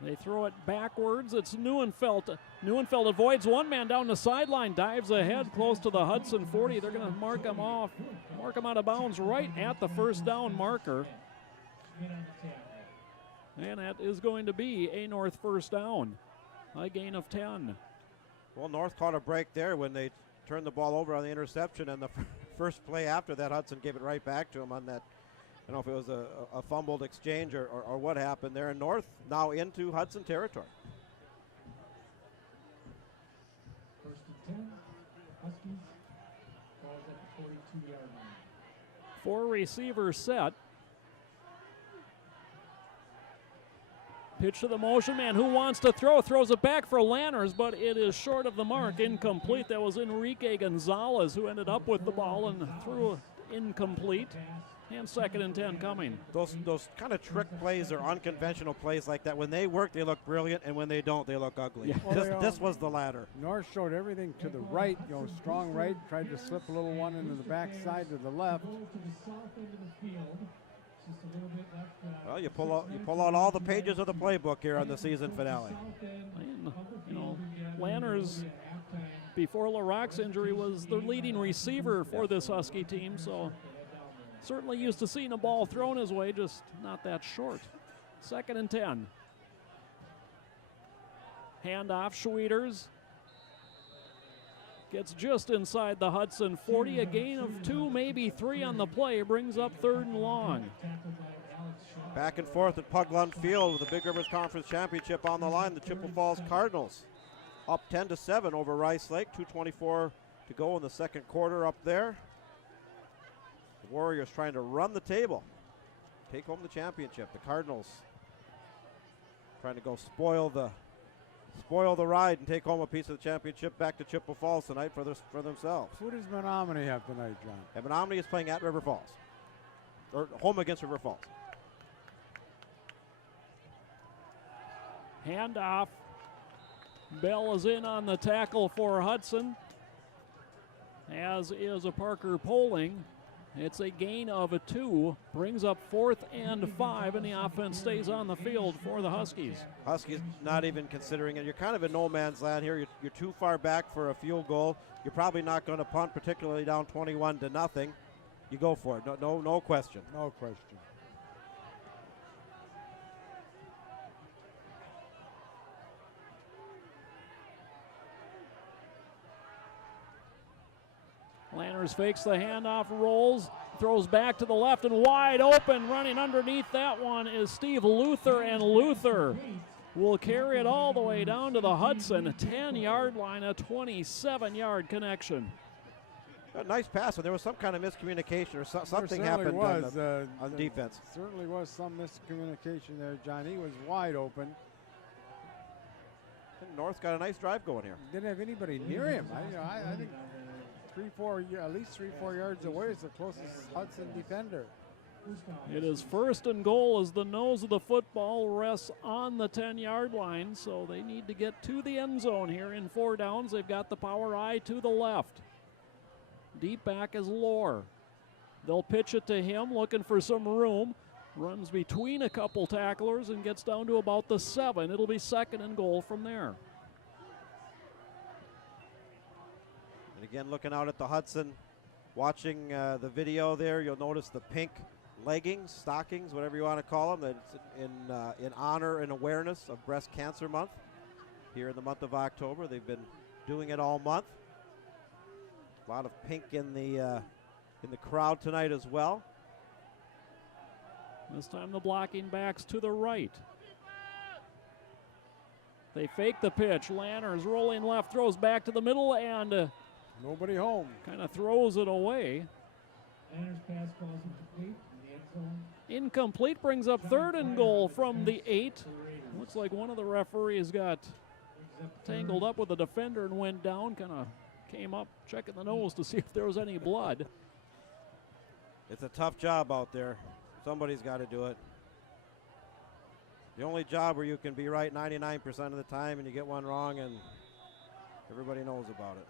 They throw it backwards. It's Neuenfeld. Neuenfeld avoids one man down the sideline, dives ahead close to the Hudson 40. They're going to mark him off, mark him out of bounds right at the first down marker. And that is going to be a North first down, a gain of 10. Well, North caught a break there when they turned the ball over on the interception, and the first play after that, Hudson gave it right back to him on that. I don't know if it was a fumbled exchange or what happened there. And North now into Hudson territory. 1st and 10. Huskies. Ball's at the 42-yard line. 4 receivers set. Pitch to the motion man. Who wants to throw? Throws it back for Lanners, but it is short of the mark. Incomplete. That was Enrique Gonzalez who ended up with the ball and threw incomplete. And 2nd and 10 coming. Those kind of trick plays or unconventional plays like that, when they work, they look brilliant, and when they don't, they look ugly. Yeah. Well, This was the latter. North showed everything to the right, strong right, tried to slip a little one into the backside to the left. Goal to the south end of the field. Just a little bit left. Well, you pull out all the pages of the playbook here on the season finale. And, Lanners, before LaRock's injury, was the leading receiver for this Husky team, so certainly used to seeing a ball thrown his way, just not that short. 2nd and 10. Handoff, Schwieters. Gets just inside the Hudson 40, a gain of 2, maybe 3 on the play, brings up 3rd and long. Back and forth at Pugland Field with the Big Rivers Conference Championship on the line. The Chippewa Falls Cardinals up 10-7 over Rice Lake. 2:24 to go in the second quarter up there. The Warriors trying to run the table, take home the championship. The Cardinals trying to go spoil the ride and take home a piece of the championship back to Chippewa Falls tonight for themselves. Who does Menominee have tonight, John? And Menominee is playing at River Falls, or home against River Falls. Handoff. Bell is in on the tackle for Hudson, as is a Parker Poling. It's a gain of 2, brings up 4th and 5, and the offense stays on the field for the Huskies. Huskies not even considering it. You're kind of in no man's land here. You're too far back for a field goal. You're probably not going to punt, particularly down 21-0. You go for it. No question. No question. Lanners fakes the handoff, rolls, throws back to the left, and wide open, running underneath that one is Steve Luther, and Luther will carry it all the way down to the Hudson 10-yard line, a 27-yard connection. A nice pass, and there was some kind of miscommunication or something happened on defense. Certainly was some miscommunication there, John. He was wide open. North's got a nice drive going here. Didn't have anybody near him. I think at least 3-4 yards away is the closest Hudson defender. It is 1st and goal as the nose of the football rests on the 10-yard line, so they need to get to the end zone here in 4 downs. They've got the power eye to the left. Deep back is Lohr. They'll pitch it to him, looking for some room. Runs between a couple tacklers and gets down to about the 7. It'll be 2nd and goal from there. And again, looking out at the Hudson, watching the video there, you'll notice the pink leggings, stockings, whatever you want to call them. That's in honor and awareness of Breast Cancer Month here in the month of October. They've been doing it all month. A lot of pink in the crowd tonight as well. This time the blocking backs to the right. They fake the pitch. Lanners rolling left, throws back to the middle, and nobody home. Kind of throws it away. Lanners pass falls incomplete in the end zone. Incomplete brings up 3rd and goal from the 8. Looks like one of the referees got tangled up with the defender and went down, kind of came up checking the nose to see if there was any blood. It's a tough job out there. Somebody's got to do it. The only job where you can be right 99% of the time and you get one wrong and everybody knows about it.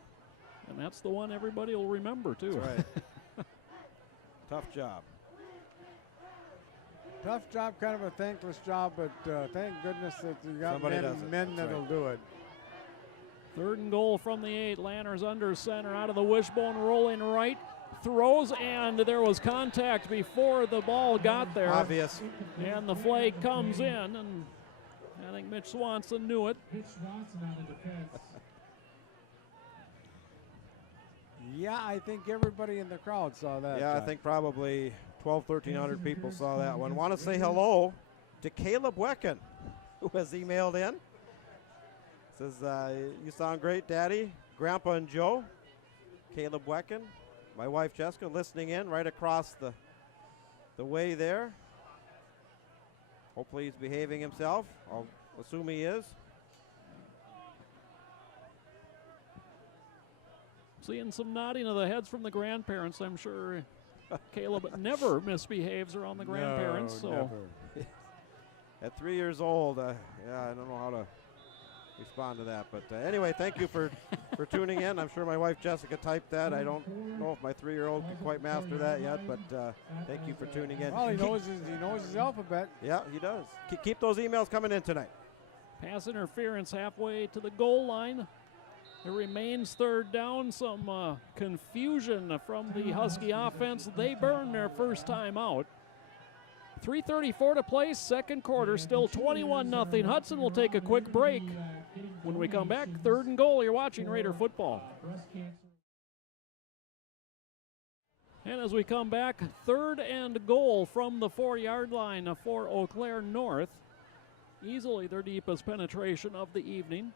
And that's the one everybody will remember, too. That's right. Tough job. Tough job, kind of a thankless job, but thank goodness that you got men that'll do it. 3rd and goal from the 8. Lanners under center, out of the wishbone, rolling right. Throws, and there was contact before the ball got there. Obvious. And the flag comes in, and I think Mitch Swanson knew it. Mitch Swanson on the defense. Yeah, I think everybody in the crowd saw that. Yeah, I think probably 1,300 people saw that one. Want to say hello to Caleb Wecken, who has emailed in. Says, you sound great, Daddy, Grandpa and Joe. Caleb Wecken. My wife Jessica listening in right across the way there. Hopefully he's behaving himself. I'll assume he is. Seeing some nodding of the heads from the grandparents, I'm sure. Caleb never misbehaves around the grandparents. No, So never. At 3 years old, yeah, I don't know how to respond to that. But anyway, thank you for tuning in. I'm sure my wife Jessica typed that. I don't know if my 3-year-old can quite master that yet, but thank you for tuning in. Well, he knows his alphabet. Yeah, he does. Keep those emails coming in tonight. pass interference halfway to the goal line. It remains third down. Some confusion from the Husky offense. They burn their first time out. 3:34 to play, second quarter, still 21-0. Hudson will take a quick break. When we come back, 3rd and goal. You're watching Raider football. And as we come back, 3rd and goal from the 4-yard line for Eau Claire North. Easily their deepest penetration of the evening.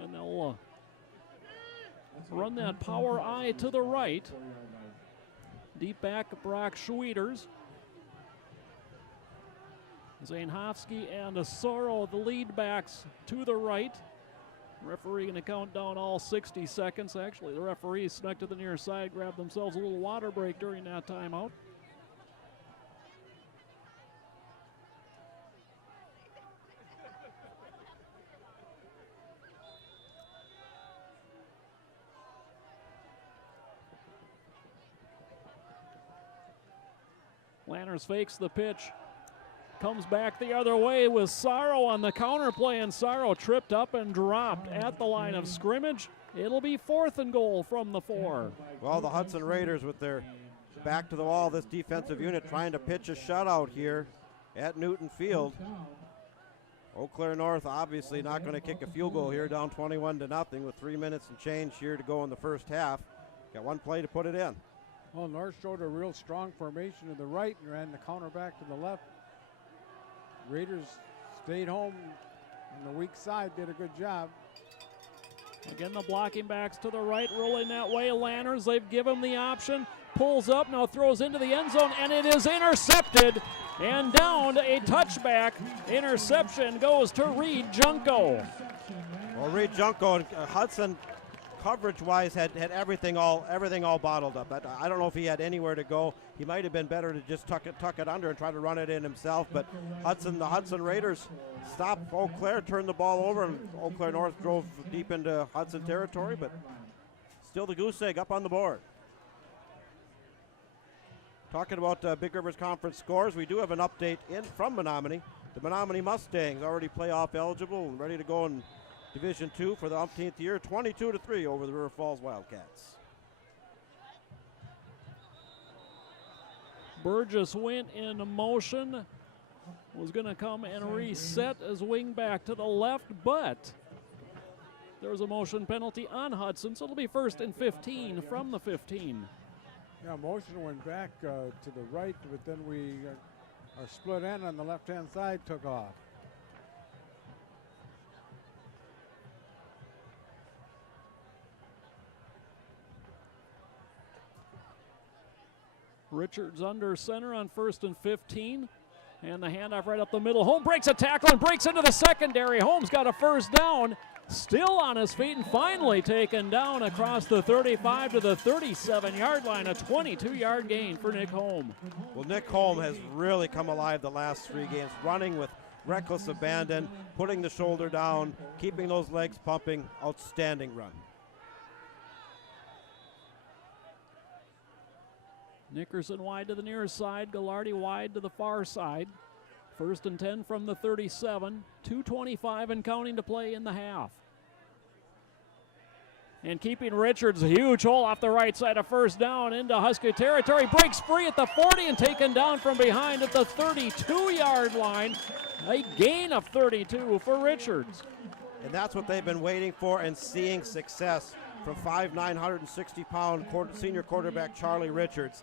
And they'll run that power I to the right. Deep back, Brock Schwieters. Zainhofsky and Asoro, the lead backs to the right. Referee going to count down all 60 seconds. Actually, the referee snuck to the near side, grabbed themselves a little water break during that timeout. Lanners fakes the pitch. Comes back the other way with Sorrow on the counter play, and Sorrow tripped up and dropped at the line of scrimmage. It'll be 4th and goal from the 4. Well, the Hudson Raiders with their back to the wall, this defensive unit trying to pitch a shutout here at Newton Field. Eau Claire North obviously not going to kick a field goal here, down 21-0 with 3 minutes and change here to go in the first half. Got one play to put it in. Well, North showed a real strong formation to the right and ran the counter back to the left. Raiders stayed home on the weak side, did a good job. Again, the blocking backs to the right, rolling that way. Lanners, they've given him the option. Pulls up, now throws into the end zone, and it is intercepted. And down, a touchback. Interception goes to Reed Junko. Well, Reed Junko and Hudson, coverage-wise, had everything all bottled up. I don't know if he had anywhere to go. He might have been better to just tuck it under and try to run it in himself. But the Hudson Raiders stopped Eau Claire, turned the ball over, and Eau Claire North drove deep into Hudson territory. But still, the goose egg up on the board. Talking about Big Rivers Conference scores, we do have an update in from Menominee. The Menominee Mustangs already playoff eligible and ready to go in Division II for the umpteenth year, 22-3 over the River Falls Wildcats. Burgess went in motion, was going to come and reset as wing back to the left, but there was a motion penalty on Hudson, so it'll be 1st and 15 from the 15. Yeah, motion went back to the right, but then our split end on the left-hand side took off. Richards under center on 1st and 15. And the handoff right up the middle. Holmes breaks a tackle and breaks into the secondary. Holmes got a first down. Still on his feet and finally taken down across the 35 to the 37-yard line. A 22-yard gain for Nick Holm. Well, Nick Holm has really come alive the last 3 games, running with reckless abandon, putting the shoulder down, keeping those legs pumping. Outstanding run. Nickerson wide to the near side. Gallardi wide to the far side. 1st and 10 from the 37. 2:25 and counting to play in the half. And keeping Richards, a huge hole off the right side of first down into Husky territory. Breaks free at the 40 and taken down from behind at the 32-yard line. A gain of 32 for Richards. And that's what they've been waiting for and seeing success from 5'9", 160-pound senior quarterback Charlie Richards.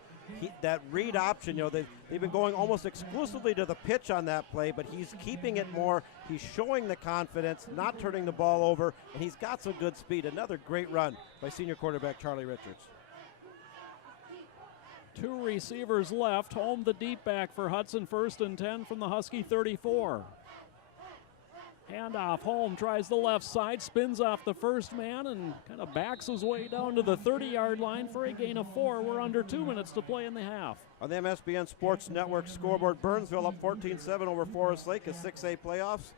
That read option, they've been going almost exclusively to the pitch on that play, but he's keeping it more. He's showing the confidence, not turning the ball over, and he's got some good speed. Another great run by senior quarterback Charlie Richards. 2 receivers left. Home the deep back for Hudson. 1st and 10 from the Husky 34. Handoff, Holm tries the left side, spins off the first man, and kind of backs his way down to the 30-yard line for a gain of 4. We're under 2 minutes to play in the half. On the MSBN Sports Network scoreboard, Burnsville up 14-7 over Forest Lake as 6A playoffs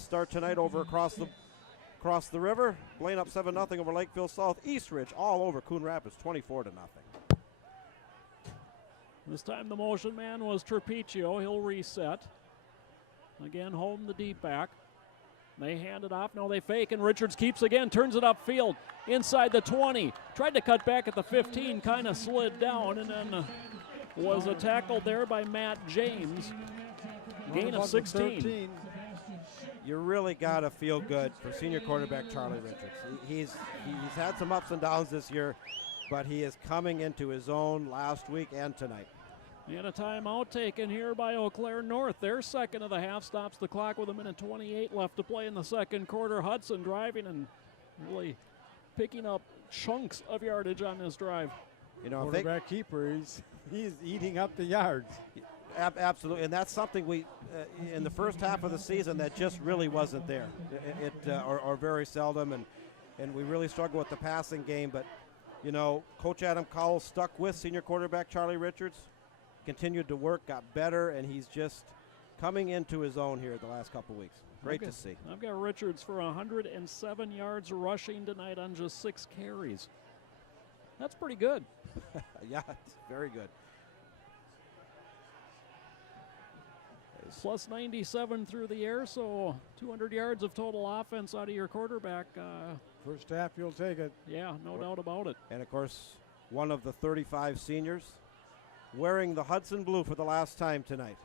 start tonight over across the river. Blaine up 7-0 over Lakeville South. East Ridge all over Coon Rapids, 24-0. This time the motion man was Trapicio. He'll reset. Again, Holm the deep back. They hand it off. No, they fake, and Richards keeps again, turns it upfield inside the 20. Tried to cut back at the 15, kind of slid down, and then was tackled there by Matt James. Gain of 16. You really got to feel good for senior quarterback Charlie Richards. He's had some ups and downs this year, but he is coming into his own last week and tonight. And a timeout taken here by Eau Claire North. Their second of the half stops the clock with 1:28 left to play in the second quarter. Hudson driving and really picking up chunks of yardage on this drive. You know, quarterback keeper, he's eating up the yards. Absolutely, and that's something we in the first half of the season that just really wasn't there, or very seldom, and we really struggle with the passing game. But you know, Coach Adam Cowell stuck with senior quarterback Charlie Richards, continued to work, got better, and he's just coming into his own here the last couple weeks. Great to see. I've got Richards for 107 yards rushing tonight on just 6 carries. That's pretty good. Yeah, it's very good. Plus 97 through the air, so 200 yards of total offense out of your quarterback. First half, you'll take it. Yeah, no doubt about it. And, of course, one of the 35 seniors wearing the Hudson blue for the last time tonight.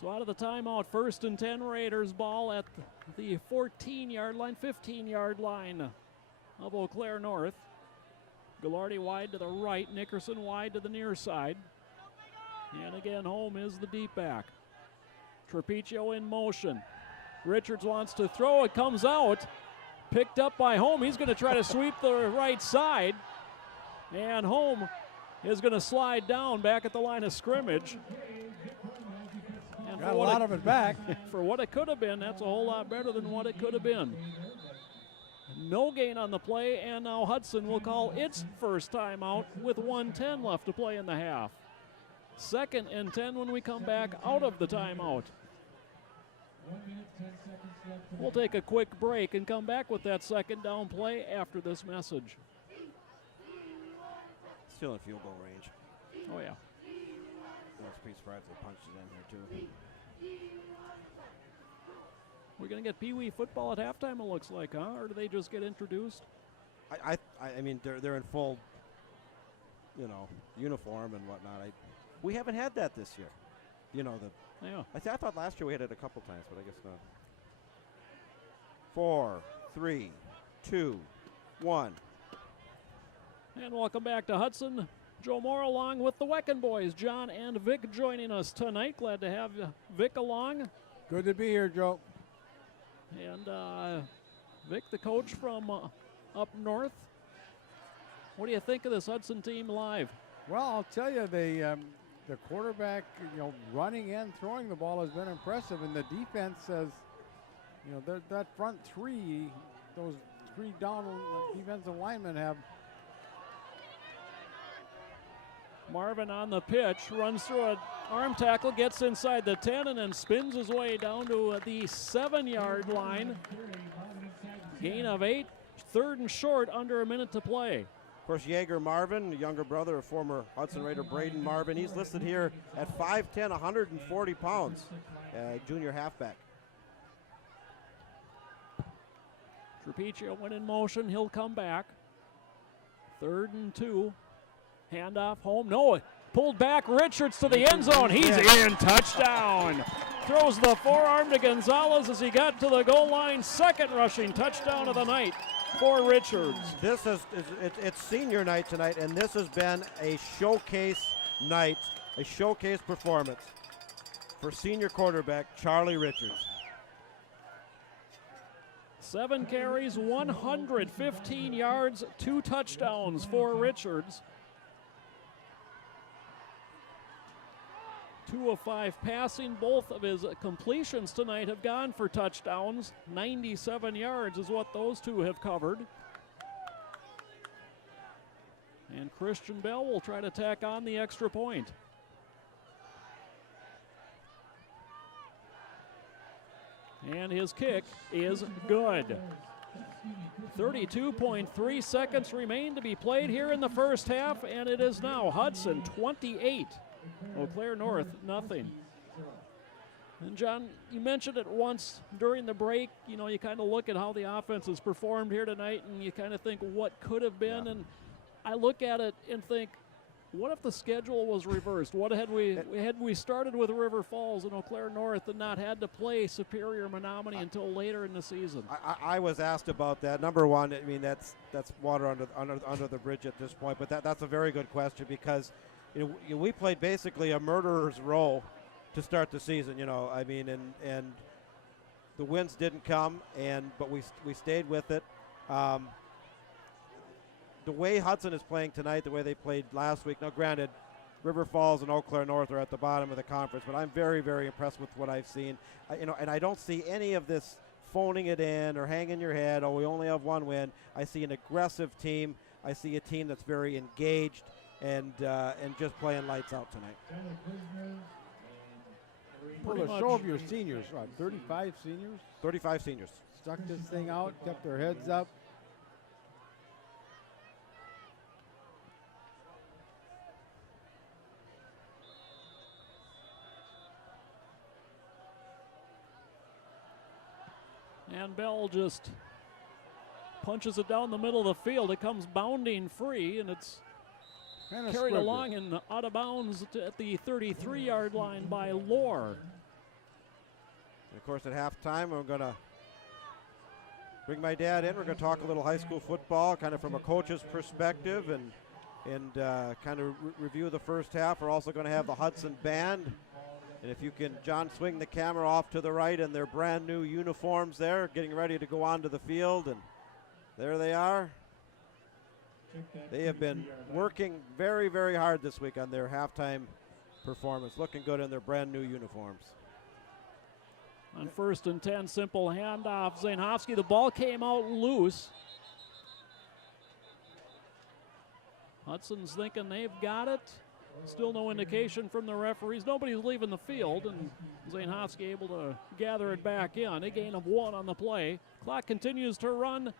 So out of the timeout, 1st and 10 Raiders ball at the 14-yard line, 15-yard line of Eau Claire North. Gallardi wide to the right, Nickerson wide to the near side. And again, Holm is the deep back. Trapicio in motion. Richards wants to throw, it comes out. Picked up by Holm, he's gonna try to sweep the right side. And Holm is gonna slide down back at the line of scrimmage. And got a lot of it back. For what it could have been, that's a whole lot better than what it could have been. No gain on the play, and now Hudson will call its first timeout with 1:10 left to play in the half. 2nd and 10 when we come back out of the timeout. We'll take a quick break and come back with that second down play after this message. Still in field goal range. Oh, yeah. I was pretty surprised they punched it in here, too. We're going to get Pee Wee football at halftime, it looks like, huh? Or do they just get introduced? I mean, they're in full, you know, uniform and whatnot. We haven't had that this year. You know, yeah. I thought last year we had it a couple times, but I guess not. 4, 3, 2, 1. And welcome back to Hudson. Joe Moore along with the Wecken boys, John and Vic joining us tonight. Glad to have Vic along. Good to be here, Joe. And Vic, the coach from up north. What do you think of this Hudson team live? Well, I'll tell you, the quarterback, you know, running and throwing the ball has been impressive, and the defense has, you know, that front three, those 3 down defensive linemen have. Marvin on the pitch, runs through an arm tackle, gets inside the 10, and then spins his way down to the 7-yard line. Gain of 8, 3rd and short, under a minute to play. Of course, Yeager Marvin, younger brother of former Hudson Raider Braden Marvin. He's listed here at 5'10", 140 pounds, junior halfback. Trapicio went in motion, he'll come back. 3rd and 2. Handoff home, no, pulled back, Richards to the end zone, he's in, touchdown. Throws the forearm to Gonzalez as he got to the goal line, 2nd rushing touchdown of the night for Richards. This is it's senior night tonight, and this has been a showcase night, a showcase performance for senior quarterback Charlie Richards. 7 carries, 115 yards, 2 touchdowns for Richards. 2 of 5 passing. Both of his completions tonight have gone for touchdowns. 97 yards is what those two have covered. And Christian Bell will try to tack on the extra point. And his kick is good. 32.3 seconds remain to be played here in the first half, and it is now Hudson 28, Eau Claire North nothing. And John, you mentioned it once during the break. You know, you kind of look at how the offense has performed here tonight, and you kind of think what could have been. And I look at it and think, what if the schedule was reversed? What had we started with River Falls and Eau Claire North and not had to play Superior Menominee until later in the season? I was asked about that. Number one, I mean that's water under the bridge at this point. But that's a very good question because we played basically a murderer's row to start the season. I mean, and the wins didn't come, but we stayed with it. The way Hudson is playing tonight, the way they played last week. Now, granted, River Falls and Eau Claire North are at the bottom of the conference, but I'm very, very impressed with what I've seen. And I don't see any of this phoning it in or hanging your head. Oh, we only have one win. I see an aggressive team. I see a team that's very engaged and just playing lights out tonight. Well, the show of your seniors, what, 35 seniors? 35 seniors. Stuck this thing out, kept their heads up. And Bell just punches it down the middle of the field. It comes bounding free, and it's carried along and out of bounds at the 33-yard line by Lohr. And of course, at halftime, we're going to bring my dad in. We're going to talk a little high school football, kind of from a coach's perspective, and kind of review the first half. We're also going to have the Hudson Band. And if you can, John, swing the camera off to the right in their brand new uniforms there, getting ready to go onto the field. And there they are. They have been working very, very hard this week on their halftime performance. Looking good in their brand new uniforms. On 1st and 10, simple handoff. Zainofsky, the ball came out loose. Hudson's thinking they've got it. Still no indication from the referees. Nobody's leaving the field, and Zainofsky able to gather it back in. A gain of 1 on the play. Clock continues to run.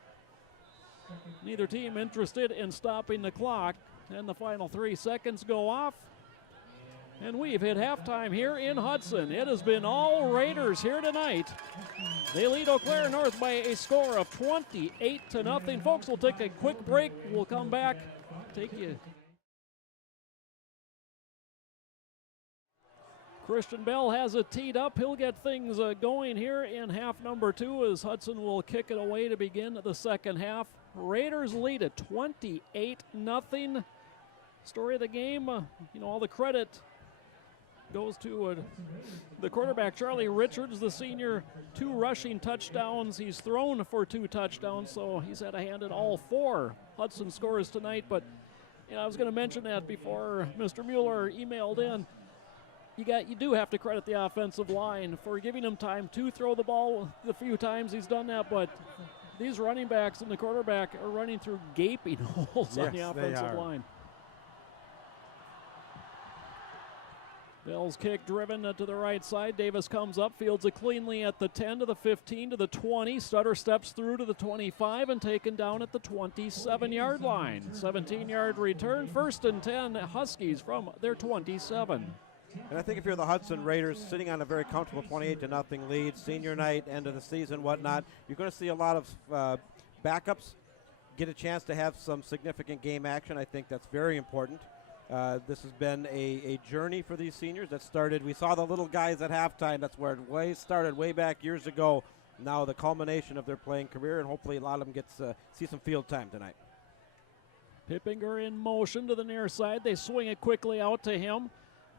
Neither team interested in stopping the clock. And the final 3 seconds go off. And we've hit halftime here in Hudson. It has been all Raiders here tonight. They lead Eau Claire North by a score of 28-0. Folks, we'll take a quick break. We'll come back, take you. Christian Bell has it teed up. He'll get things going here in half number 2 as Hudson will kick it away to begin the second half. Raiders lead at 28-0. Story of the game, all the credit goes to the quarterback, Charlie Richards, the senior. 2 rushing touchdowns. He's thrown for 2 touchdowns, so he's had a hand in all 4 Hudson scores tonight. But I was going to mention that before Mr. Mueller emailed in. You do have to credit the offensive line for giving him time to throw the ball the few times he's done that, but these running backs and the quarterback are running through gaping holes on the offensive line. Bell's kick driven to the right side. Davis comes up, fields it cleanly at the 10 to the 15 to the 20. Stutter steps through to the 25 and taken down at the 27-yard line. 17-yard return, 1st and 10, Huskies from their 27. And I think if you're the Hudson Raiders sitting on a very comfortable 28-0 lead, senior night, end of the season, whatnot, you're going to see a lot of backups get a chance to have some significant game action. I think that's very important. This has been a journey for these seniors that started. We saw the little guys at halftime. That's where it started way back years ago. Now the culmination of their playing career, and hopefully a lot of them get to see some field time tonight. Pippinger in motion to the near side. They swing it quickly out to him.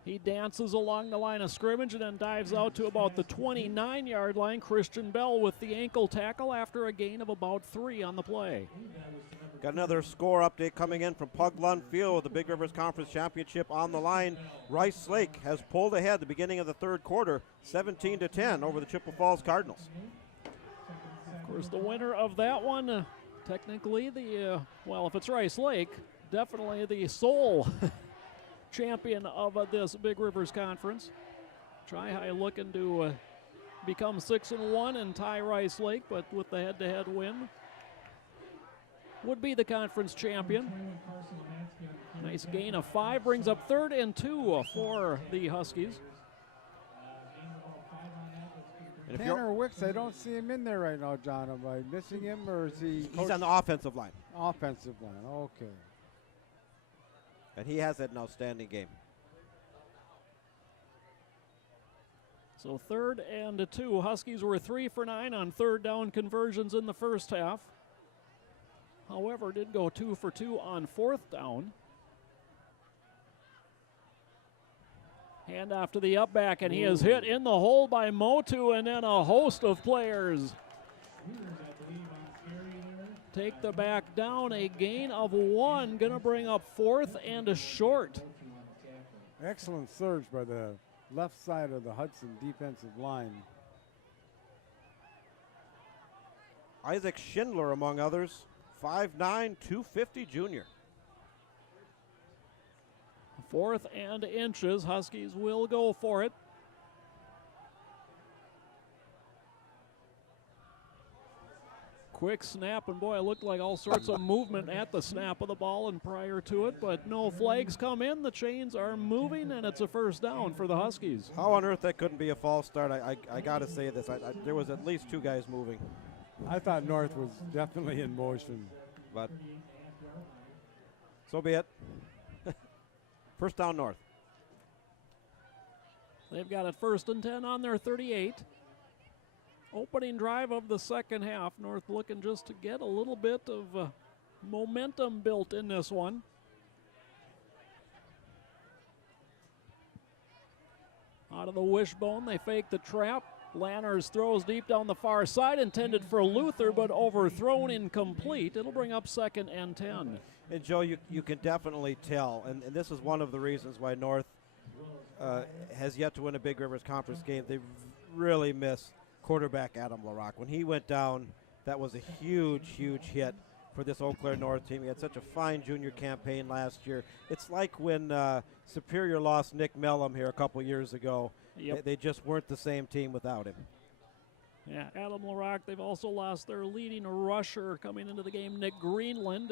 He dances along the line of scrimmage and then dives out to about the 29-yard line. Christian Bell with the ankle tackle after a gain of about 3 on the play. Got another score update coming in from Pug Lund Field with the Big Rivers Conference Championship on the line. Rice Lake has pulled ahead the beginning of the third quarter, 17-10 over the Chippewa Falls Cardinals. Of course, the winner of that one, technically well, if it's Rice Lake, definitely the sole champion of this Big Rivers Conference. Tri-High looking to become 6-1 and tie Rice Lake, but with the head-to-head win, would be the conference champion. Nice gain of 5, brings up 3rd and 2 for the Huskies. And if Tanner Wicks, I don't see him in there right now, John. Am I missing him, or is he? he's on the offensive line, Offensive line, okay. and he has had an outstanding game. So 3rd and 2. Huskies were 3 for 9 on 3rd down conversions in the first half. However, did go 2 for 2 on 4th down. Hand off to the up back, and he is hit in the hole by Motu, and then a host of players take the back down. A gain of 1, going to bring up 4th and a short. Excellent surge by the left side of the Hudson defensive line. Isaac Schindler, among others, 5'9", 250 junior. 4th and inches. Huskies will go for it. Quick snap, and boy, it looked like all sorts of movement at the snap of the ball and prior to it, but no flags come in. The chains are moving, and it's a first down for the Huskies. How on earth that couldn't be a false start? I got to say this. There was at least 2 guys moving. I thought North was definitely in motion. But so be it. First down, North. They've got it 1st and 10 on their 38. Opening drive of the second half. North looking just to get a little bit of momentum built in this one. Out of the wishbone, they fake the trap. Lanners throws deep down the far side, intended for Luther, but overthrown, incomplete. It'll bring up 2nd and 10. And Joe, you can definitely tell, and this is one of the reasons why North has yet to win a Big Rivers Conference game. They really miss quarterback Adam LaRock. When he went down, that was a huge, huge hit for this Eau Claire North team. He had such a fine junior campaign last year. It's like when Superior lost Nick Mellum here a couple years ago. Yep. They just weren't the same team without him. Yeah, Adam LaRock. They've also lost their leading rusher coming into the game, Nick Greenland.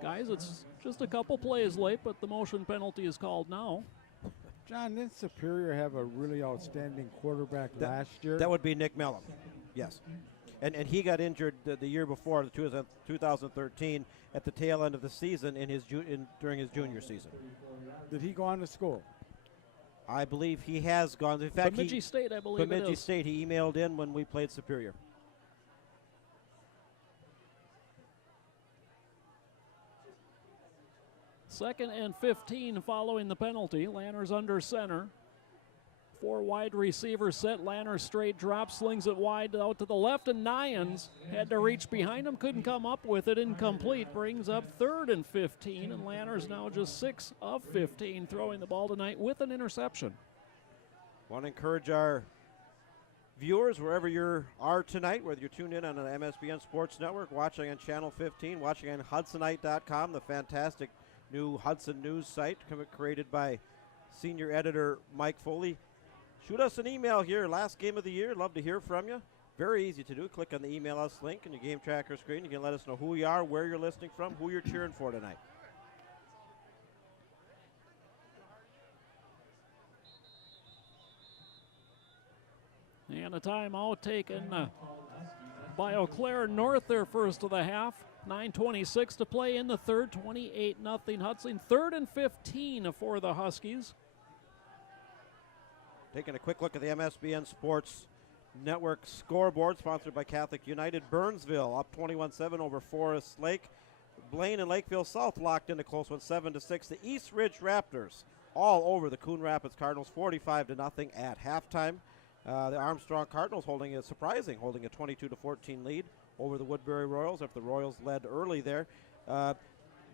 Guys, it's just a couple plays late, but the motion penalty is called now. John, didn't Superior have a really outstanding quarterback last year? That would be Nick Mellum, yes. And he got injured the year before, 2013, at the tail end of the season during his junior season. Did he go on to school? I believe he has gone. In fact, Bemidji State, I believe it Bemidji is. State, he emailed in when we played Superior. Second and 15 following the penalty. Lanners under center. 4 wide receivers set. Lanners straight drop, slings it wide out to the left, and Nyans had to reach behind him, couldn't come up with it. Incomplete. Brings up 3rd and 15, and Lanners now just 6 of 15 throwing the ball tonight with an interception. Want to encourage our viewers wherever you are tonight, whether you're tuned in on the MSBN Sports Network, watching on Channel 15, watching on Hudsonite.com, the fantastic new Hudson News site created by senior editor Mike Foley. Shoot us an email here, last game of the year. Love to hear from you. Very easy to do. Click on the email us link in your game tracker screen. You can let us know who you are, where you're listening from, who you're cheering for tonight. And a timeout taken by Eau Claire North, their first of the half. 9:26 to play in the third, 28-0 Hudson. 3rd and 15 for the Huskies. Taking a quick look at the MSBN Sports Network scoreboard, sponsored by Catholic United. Burnsville up 21-7 over Forest Lake. Blaine and Lakeville South locked in a close one, 7-6. The East Ridge Raptors all over the Coon Rapids Cardinals, 45-0 at halftime. The Armstrong Cardinals holding a 22-14 lead over the Woodbury Royals after the Royals led early there.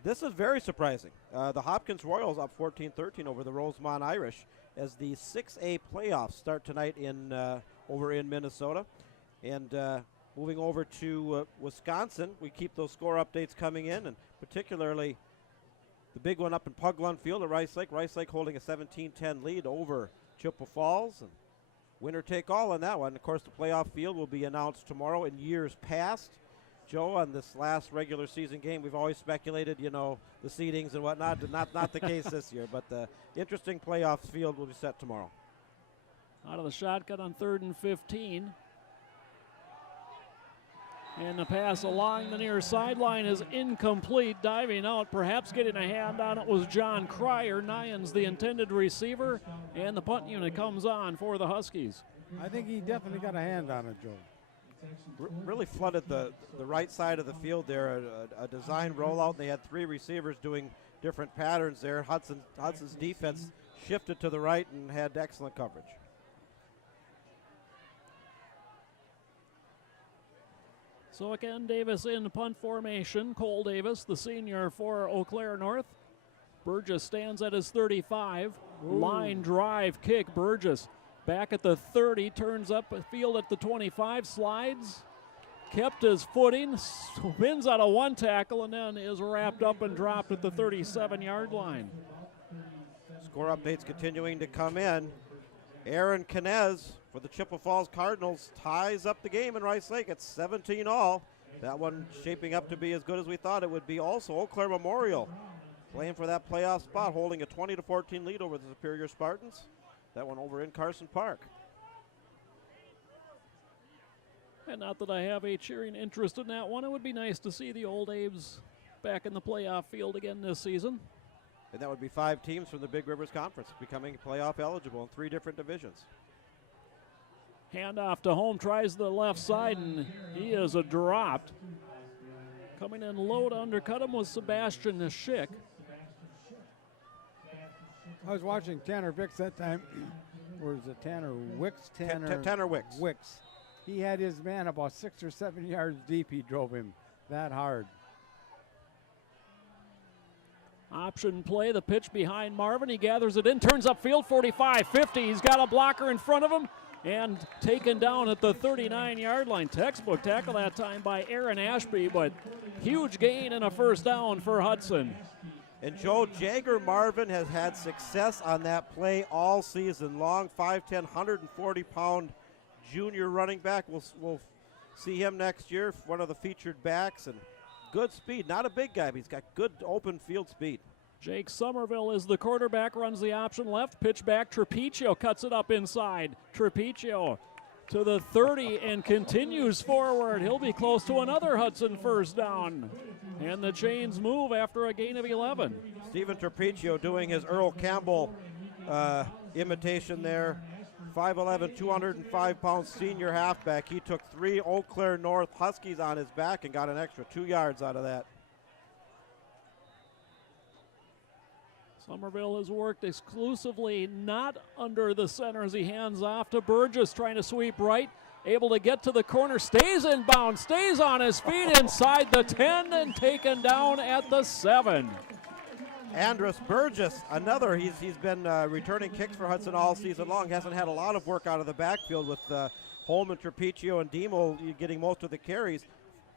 This is very surprising. The Hopkins Royals up 14-13 over the Rosemont Irish as the 6A playoffs start tonight over in Minnesota. And moving over to Wisconsin, we keep those score updates coming in, and particularly the big one up in Puglund Field at Rice Lake. Rice Lake holding a 17-10 lead over Chippewa Falls, and winner take all on that one. Of course, the playoff field will be announced tomorrow. In years past, Joe, on this last regular season game, we've always speculated, the seedings and whatnot. Not the case this year, but the interesting playoff field will be set tomorrow. Out of the shotgun on 3rd and 15. And the pass along the near sideline is incomplete. Diving out, perhaps getting a hand on it, was John Cryer. Nyans, the intended receiver, and the punt unit comes on for the Huskies. I think he definitely got a hand on it, Joe. Really flooded the right side of the field there, a design rollout. They had 3 receivers doing different patterns there. Hudson's defense shifted to the right and had excellent coverage. So again, Davis in punt formation. Cole Davis, the senior for Eau Claire North. Burgess stands at his 35. Ooh. Line drive kick. Burgess back at the 30, turns up field at the 25, slides, kept his footing, spins out of one tackle, and then is wrapped up and dropped at the 37-yard line. Score updates continuing to come in. Aaron Canez for the Chippewa Falls Cardinals ties up the game in Rice Lake at 17-all. That one shaping up to be as good as we thought it would be. Also, Eau Claire Memorial playing for that playoff spot, holding a 20-14 lead over the Superior Spartans. That one over in Carson Park. And not that I have a cheering interest in that one. It would be nice to see the Old Abe's back in the playoff field again this season. And that would be 5 teams from the Big Rivers Conference becoming playoff eligible in 3 different divisions. Handoff to home, tries the left side, and he is dropped. Coming in low to undercut him was Sebastian Schick. I was watching Tanner Vicks that time. Or is it Tanner Wicks? Tanner Wicks. Wicks. He had his man about 6 or 7 yards deep. He drove him that hard. Option play, the pitch behind Marvin. He gathers it in, turns upfield, 45, 50. He's got a blocker in front of him and taken down at the 39-yard line. Textbook tackle that time by Aaron Ashby, but huge gain and a first down for Hudson. And Joe, Jagger Marvin has had success on that play all season long. 5'10", 140-pound junior running back. We'll see him next year, one of the featured backs, and good speed. Not a big guy, but he's got good open field speed. Jake Somerville is the quarterback, runs the option left, pitch back, Trapiccio cuts it up inside. Trapiccio to the 30 and continues forward. He'll be close to another Hudson first down. And the chains move after a gain of 11. Stephen Trapiccio doing his Earl Campbell imitation there. 5'11", 205-pound senior halfback. He took 3 Eau Claire North Huskies on his back and got an extra 2 yards out of that. Somerville has worked exclusively not under the center as he hands off to Burgess, trying to sweep right, able to get to the corner, stays in bounds, stays on his feet inside the 10 and taken down at the 7. Andrus Burgess, another, he's been returning kicks for Hudson all season long. Hasn't had a lot of work out of the backfield with Holman, Trapiccio, and Demo getting most of the carries.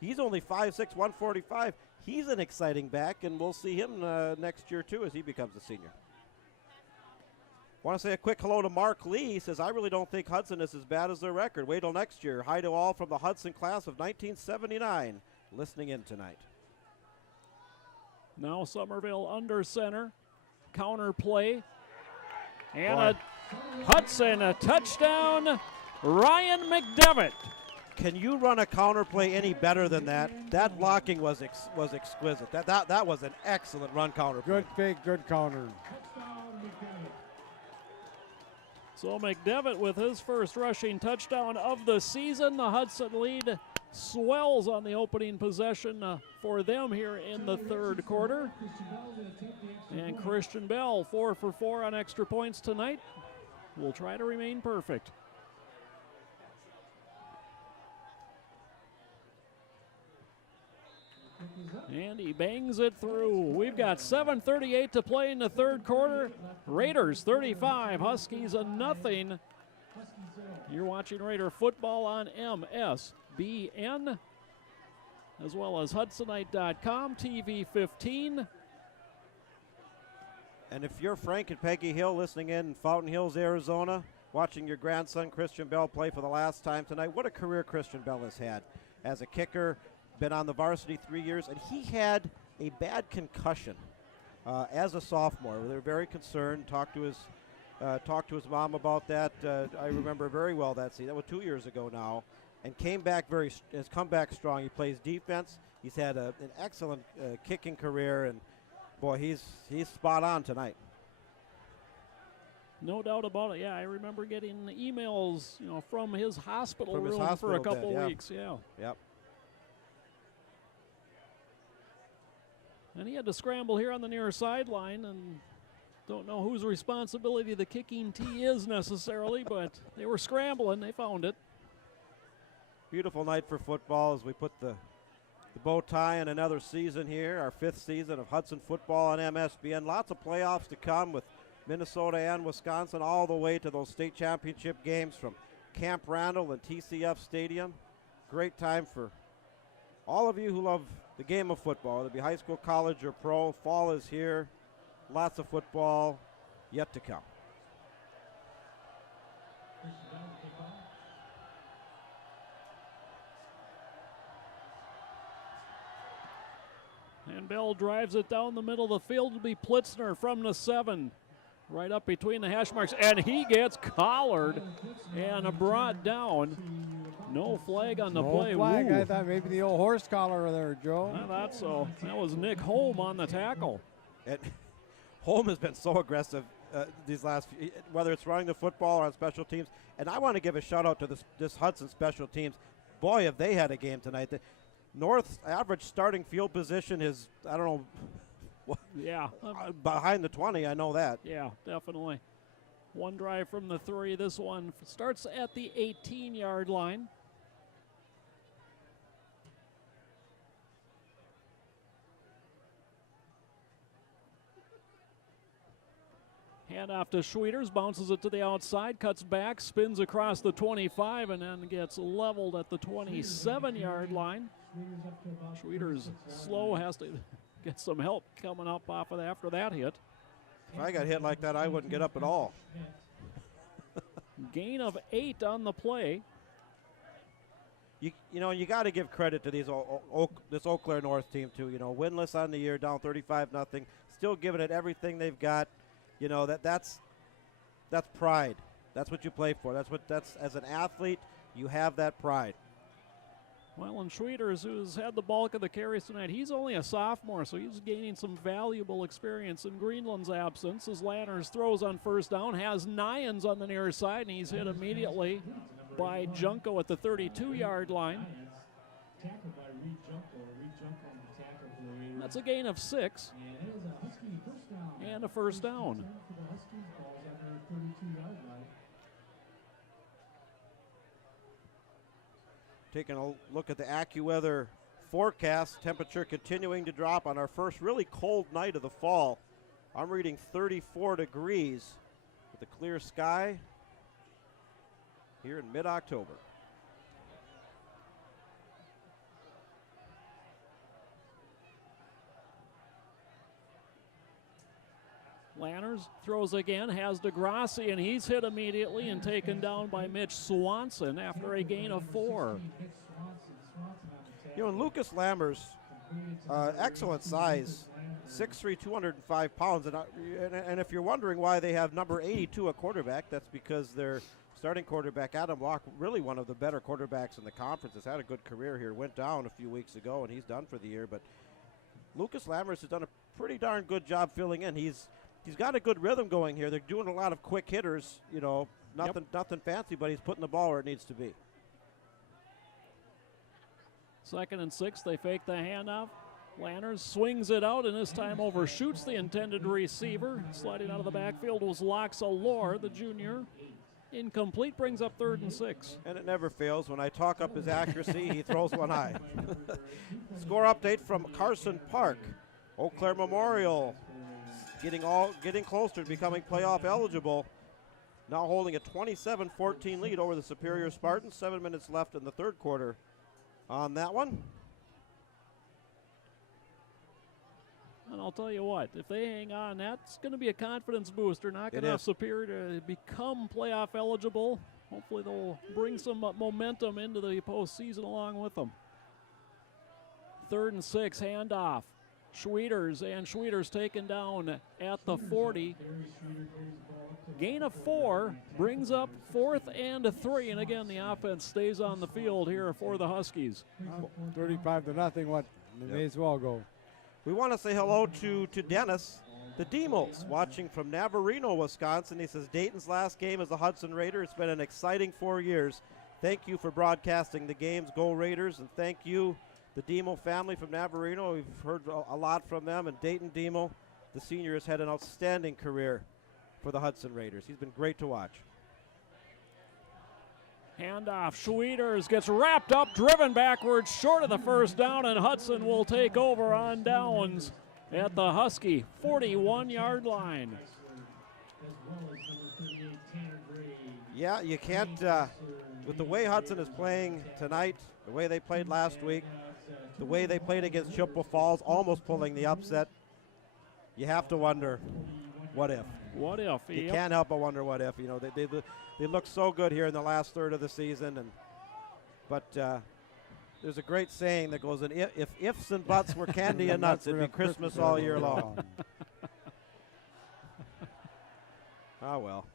He's only 5'6", 145. He's an exciting back, and we'll see him next year, too, as he becomes a senior. Want to say a quick hello to Mark Lee. He says, I really don't think Hudson is as bad as their record. Wait till next year. Hi to all from the Hudson class of 1979 listening in tonight. Now Somerville under center. Counter play. And a Hudson, a touchdown. Ryan McDevitt. Can you run a counter play any better than that? That blocking was exquisite. That was an excellent run counter play. Good fake, good counter. So McDevitt with his first rushing touchdown of the season. The Hudson lead swells on the opening possession for them here in the third quarter. And Christian Bell 4 for 4 on extra points tonight. Will try to remain perfect. And he bangs it through. We've got 7:38 to play in the third quarter. Raiders 35, Huskies a nothing. You're watching Raider football on MSBN, as well as Hudsonite.com, TV 15. And if you're Frank and Peggy Hill listening in Fountain Hills, Arizona, watching your grandson Christian Bell play for the last time tonight, what a career Christian Bell has had as a kicker. Been on the varsity 3 years, and he had a bad concussion as a sophomore. They were very concerned. Talked to his mom about that. I remember very well that season. That was 2 years ago now, and has come back strong. He plays defense. He's had an excellent kicking career, and boy, he's spot on tonight. No doubt about it. Yeah, I remember getting emails, from his hospital From his room hospital for a couple bed, yeah. weeks. Yeah. Yep. And he had to scramble here on the near sideline, and don't know whose responsibility the kicking tee is necessarily, but they were scrambling. They found it. Beautiful night for football as we put the bow tie on another season here, our 5th season of Hudson football on MSBN. Lots of playoffs to come with Minnesota and Wisconsin, all the way to those state championship games from Camp Randall and TCF Stadium. Great time for all of you who love the game of football, whether it be high school, college, or pro. Fall is here. Lots of football yet to come. And Bell drives it down the middle of the field to be Plitzner from the 7. Right up between the hash marks, and he gets collared and brought down. No flag on the play. No flag. Woo. I thought maybe the old horse collar there, Joe. I thought so. That was Nick Holm on the tackle. And Holm has been so aggressive these last few, whether it's running the football or on special teams. And I want to give a shout out to this Hudson special teams. Boy, have they had a game tonight. The North's average starting field position is, I don't know, Yeah. behind the 20, I know that. Yeah, definitely. One drive from the 3. This one starts at the 18-yard line. Handoff to Schwieters, bounces it to the outside, cuts back, spins across the 25, and then gets leveled at the 27-yard line. Schwieters slow, has to get some help coming up off of that after that hit. If I got hit like that, I wouldn't get up at all. Gain of 8 on the play. You got to give credit to this Eau Claire North team too. Winless on the year, down 35-0, still giving it everything they've got. That's pride. That's what you play for. That's as an athlete, you have that pride. Well, and Schwieters, who's had the bulk of the carries tonight, he's only a sophomore, so he's gaining some valuable experience in Greenland's absence. As Lanners throws on first down, has Nyans on the near side, and he's hit immediately by Junko at the 32-yard line. That's a gain of 6 and a first down. Taking a look at the AccuWeather forecast, temperature continuing to drop on our first really cold night of the fall. I'm reading 34 degrees with a clear sky here in mid-October. Lanners throws again, has DeGrassi, and he's hit immediately and taken down by Mitch Swanson after a gain of 4. Lucas Lammers, excellent size, 6'3", 205 pounds. And if you're wondering why they have number 82 at quarterback, that's because their starting quarterback, Adam Locke, really one of the better quarterbacks in the conference, has had a good career here. Went down a few weeks ago, and he's done for the year. But Lucas Lammers has done a pretty darn good job filling in. He's got a good rhythm going here. They're doing a lot of quick hitters, nothing fancy, but he's putting the ball where it needs to be. 2nd and 6, they fake the handoff. Lanners swings it out, and this time overshoots the intended receiver. Sliding out of the backfield was Lox Allure, the junior. Incomplete, brings up 3rd and 6. And it never fails. When I talk up his accuracy, he throws one high. Score update from Carson Park. Eau Claire Memorial getting closer to becoming playoff eligible. Now holding a 27-14 lead over the Superior Spartans. 7 minutes left in the 3rd quarter on that one. And I'll tell you what, if they hang on, that's going to be a confidence booster, knocking off Superior to become playoff eligible. Hopefully they'll bring some momentum into the postseason along with them. 3rd and 6, handoff. Schwieters taken down at the 40. Gain of 4 brings up 4th and 3, and again the offense stays on the field here for the Huskies. 35-0, what? They may as well go. We want to say hello to Dennis, the Demos, watching from Navarino, Wisconsin. He says, Dayton's last game as a Hudson Raider. It's been an exciting 4 years. Thank you for broadcasting the games. Go Raiders. And thank you, the Demo family from Navarino. We've heard a lot from them. And Dayton Demo, the senior, has had an outstanding career for the Hudson Raiders. He's been great to watch. Handoff, Schwieters gets wrapped up, driven backwards, short of the 1st down, and Hudson will take over on downs at the Husky 41-yard line. Yeah, you can't, with the way Hudson is playing tonight, the way they played last week, the way they played against Chippewa Falls, almost pulling the upset, you have to wonder, what if? What if? You can't help but wonder what if. You know, they look so good here in the last third of the season, but there's a great saying that goes, if ifs and buts were candy and nuts, it'd be Christmas all year long. Oh, well.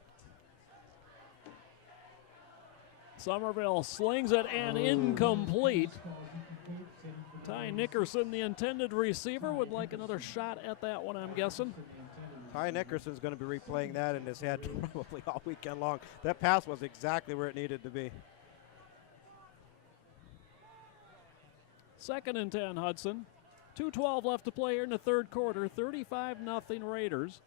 Somerville slings it and incomplete. Ty Nickerson, the intended receiver, would like another shot at that one, I'm guessing. Ty Nickerson's going to be replaying that in his head probably all weekend long. That pass was exactly where it needed to be. 2nd and 10, Hudson. 2:12 left to play here in the 3rd quarter. 35-0 Raiders.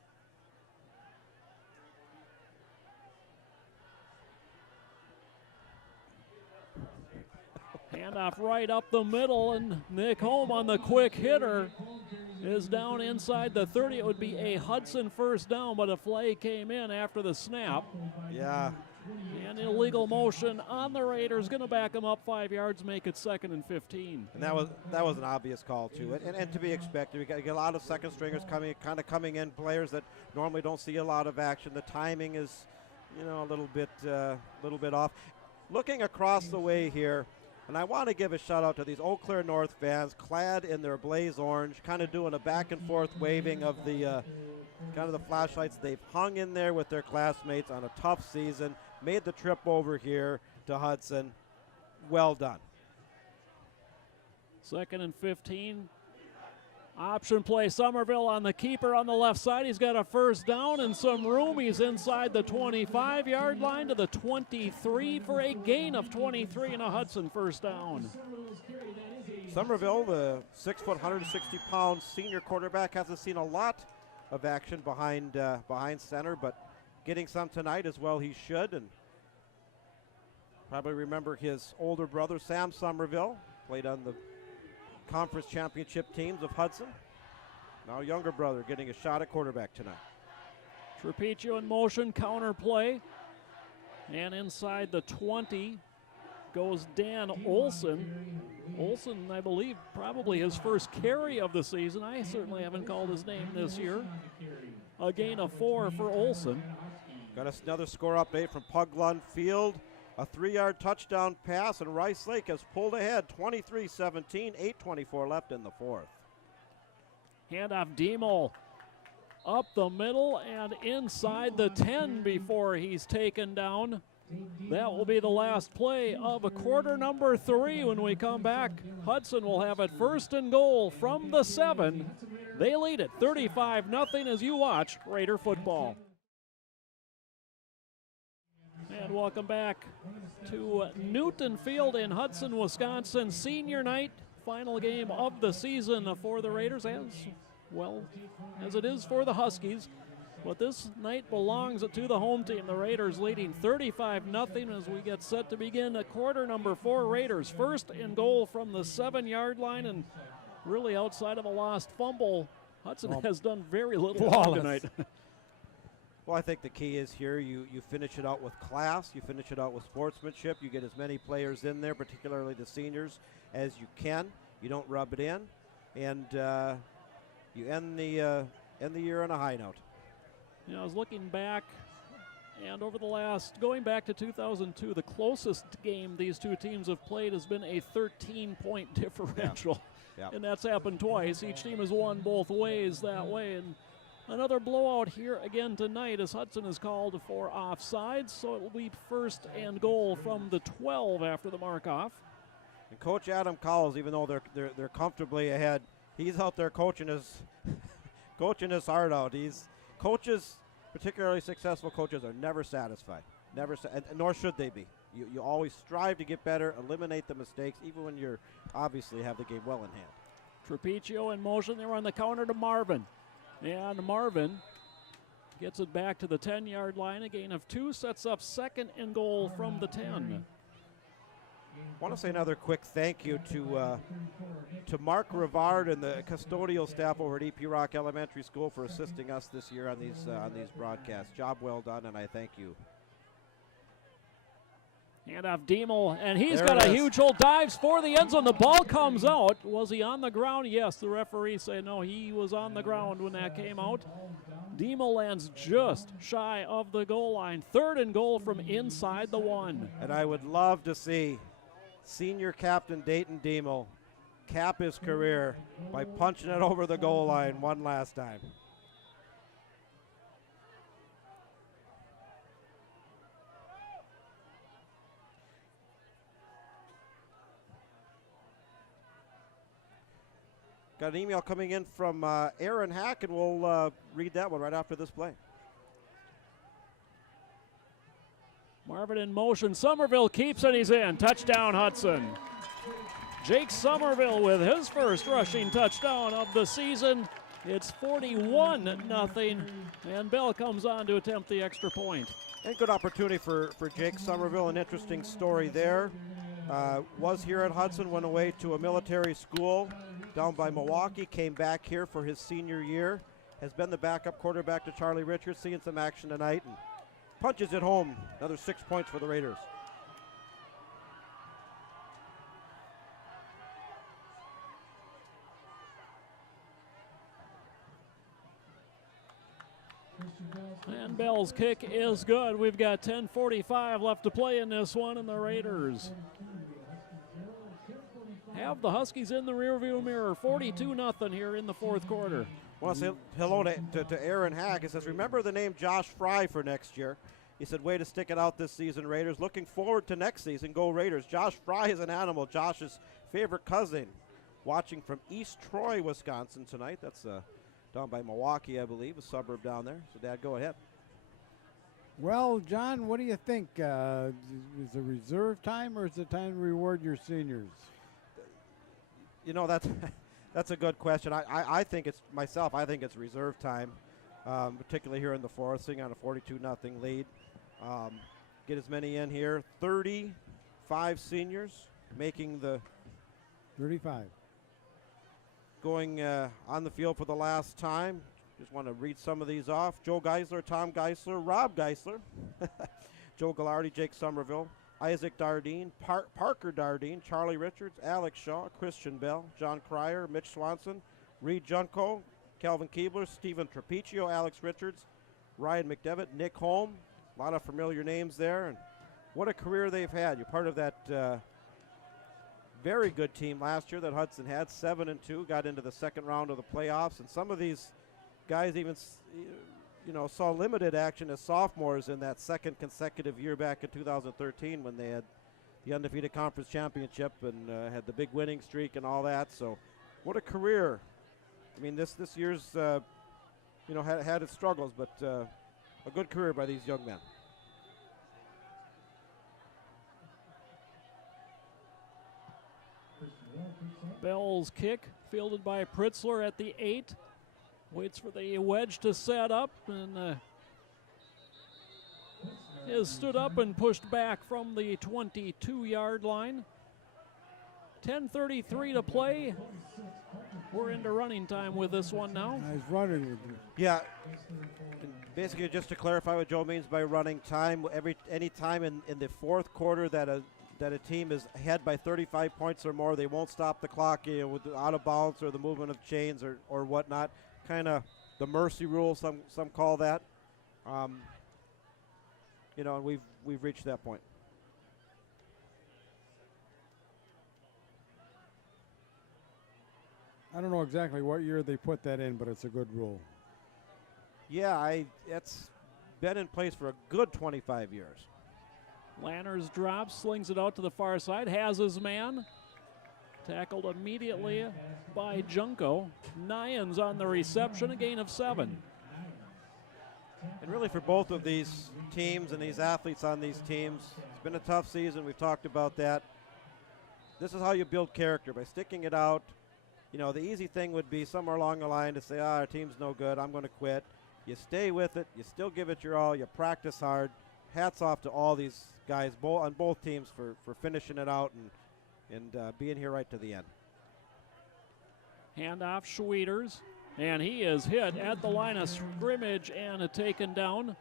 Handoff right up the middle, and Nick Holm on the quick hitter is down inside the 30. It would be a Hudson 1st down, but a flag came in after the snap. Yeah. And illegal motion on the Raiders, going to back them up 5 yards, make it 2nd and 15. And that was an obvious call too, and to be expected. We got a lot of second stringers coming in, players that normally don't see a lot of action. The timing is, a little bit off. Looking across the way here, and I want to give a shout out to these Eau Claire North fans, clad in their blaze orange, kind of doing a back and forth waving of the the flashlights. They've hung in there with their classmates on a tough season, made the trip over here to Hudson. Well done. 2nd and 15. Option play, Somerville on the keeper on the left side. He's got a 1st down and some room. He's inside the 25-yard line to the 23 for a gain of 23 and a Hudson 1st down. Somerville, the 6 foot, 160-pound senior quarterback, hasn't seen a lot of action behind center, but getting some tonight as well he should. And probably remember his older brother, Sam Somerville, played on the conference championship teams of Hudson. Now younger brother getting a shot at quarterback tonight. Trapiccio in motion, counter play. And inside the 20 goes Dan Olson. Olson, I believe, probably his first carry of the season. I certainly haven't called his name this year. A gain of 4 for Olson. Got us another score update from Puglund Field. A 3-yard touchdown pass, and Rice Lake has pulled ahead 23-17, 8:24 left in the 4th. Handoff Demo up the middle and inside the 10 before he's taken down. That will be the last play of a quarter number 3. When we come back, Hudson will have it 1st and goal from the 7. They lead it 35-0 as you watch Raider football. And welcome back to Newton Field in Hudson, Wisconsin. Senior night, final game of the season for the Raiders, as well as it is for the Huskies. But this night belongs to the home team. The Raiders leading 35-0 as we get set to begin a quarter number 4. Raiders first and goal from the 7-yard line, and really outside of a lost fumble, Hudson has done very little tonight. Well, I think the key is here you finish it out with class, you finish it out with sportsmanship, you get as many players in there, particularly the seniors, as you can. You don't rub it in, and you end the year on a high note. You know, I was looking back, and over the going back to 2002, the closest game these two teams have played has been a 13-point differential. Yeah. And that's happened twice. Each team has won both ways that way. And another blowout here again tonight as Hudson is called for offsides, so it will be first and goal from the 12 after the mark-off. And Coach Adam Cowles, even though they're comfortably ahead, he's out there coaching his heart out. Coaches, particularly successful coaches, are never satisfied. Nor should they be. You always strive to get better, eliminate the mistakes, even when you obviously have the game well in hand. Trapiccio in motion. They were on the counter to Marvin. And Marvin gets it back to the 10-yard line. A gain of 2 sets up second and goal from the 10. I want to say another quick thank you to Mark Rivard and the custodial staff over at EP Rock Elementary School for assisting us this year on these broadcasts. Job well done, and I thank you. Hand off Diemel, and he's got a huge hole, dives for the end zone. The ball comes out. Was he on the ground? Yes, the referee said no, he was on the ground when that came out. Diemel lands just shy of the goal line. Third and goal from inside the 1. And I would love to see senior captain Dayton Diemel cap his career by punching it over the goal line one last time. Got an email coming in from Aaron Hack, and we'll read that one right after this play. Marvin in motion. Somerville keeps it. He's in. Touchdown, Hudson. Jake Somerville with his first rushing touchdown of the season. It's 41-0, and Bell comes on to attempt the extra point. And good opportunity for Jake Somerville. An interesting story there. Was here at Hudson, went away to a military school down by Milwaukee, came back here for his senior year, has been the backup quarterback to Charlie Richards, seeing some action tonight, and punches it home. Another 6 points for the Raiders. And Bell's kick is good. We've got 10:45 left to play in this one, and the Raiders have the Huskies in the rearview mirror. 42-0 here in the fourth quarter. I want to say hello to Aaron Hack. He says, remember the name Josh Fry for next year. He said, way to stick it out this season, Raiders. Looking forward to next season. Go Raiders. Josh Fry is an animal. Josh's favorite cousin. Watching from East Troy, Wisconsin tonight. That's down by Milwaukee, I believe, a suburb down there. So, Dad, go ahead. Well, John, what do you think? Is it reserve time or is it time to reward your seniors? You know, that's a good question. I think it's myself. I think it's reserve time, particularly here in the fourth, sitting on a 42-0 lead. Get as many in here. 35 seniors making the 35. Going on the field for the last time. Just want to read some of these off. Joe Geisler, Tom Geisler, Rob Geisler, Joe Gallardi, Jake Somerville, Isaac Dardine, Parker Dardine, Charlie Richards, Alex Shaw, Christian Bell, John Cryer, Mitch Swanson, Reed Junko, Calvin Keebler, Stephen Trapiccio, Alex Richards, Ryan McDevitt, Nick Holm. A lot of familiar names there. And what a career they've had. You're part of that very good team last year that Hudson had, 7-2, got into the second round of the playoffs. And some of these guys even saw limited action as sophomores in that second consecutive year back in 2013 when they had the undefeated conference championship and had the big winning streak and all that. So what a career. I mean, this year's, had its struggles, but a good career by these young men. Bell's kick fielded by Pritzler at the 8. Waits for the wedge to set up and is stood up and pushed back from the 22-yard line. 10:33 to play. We're into running time with this one now. He's running with you. Yeah. And basically, just to clarify what Joe means by running time, any time in the fourth quarter that a team is ahead by 35 points or more, they won't stop the clock, with the out of bounds or the movement of chains or whatnot. Kind of the mercy rule, some call that. And we've reached that point. I don't know exactly what year they put that in, but it's a good rule. Yeah, it's been in place for a good 25 years. Lanners drops, slings it out to the far side, has his man. Tackled immediately by Junko. Nyans on the reception, a gain of 7. And really for both of these teams and these athletes on these teams, it's been a tough season. We've talked about that. This is how you build character, by sticking it out. The easy thing would be somewhere along the line to say, our team's no good, I'm going to quit. You stay with it. You still give it your all. You practice hard. Hats off to all these guys on both teams for finishing it out and being here right to the end. Handoff Schwieters, and he is hit at the line of scrimmage and taken down.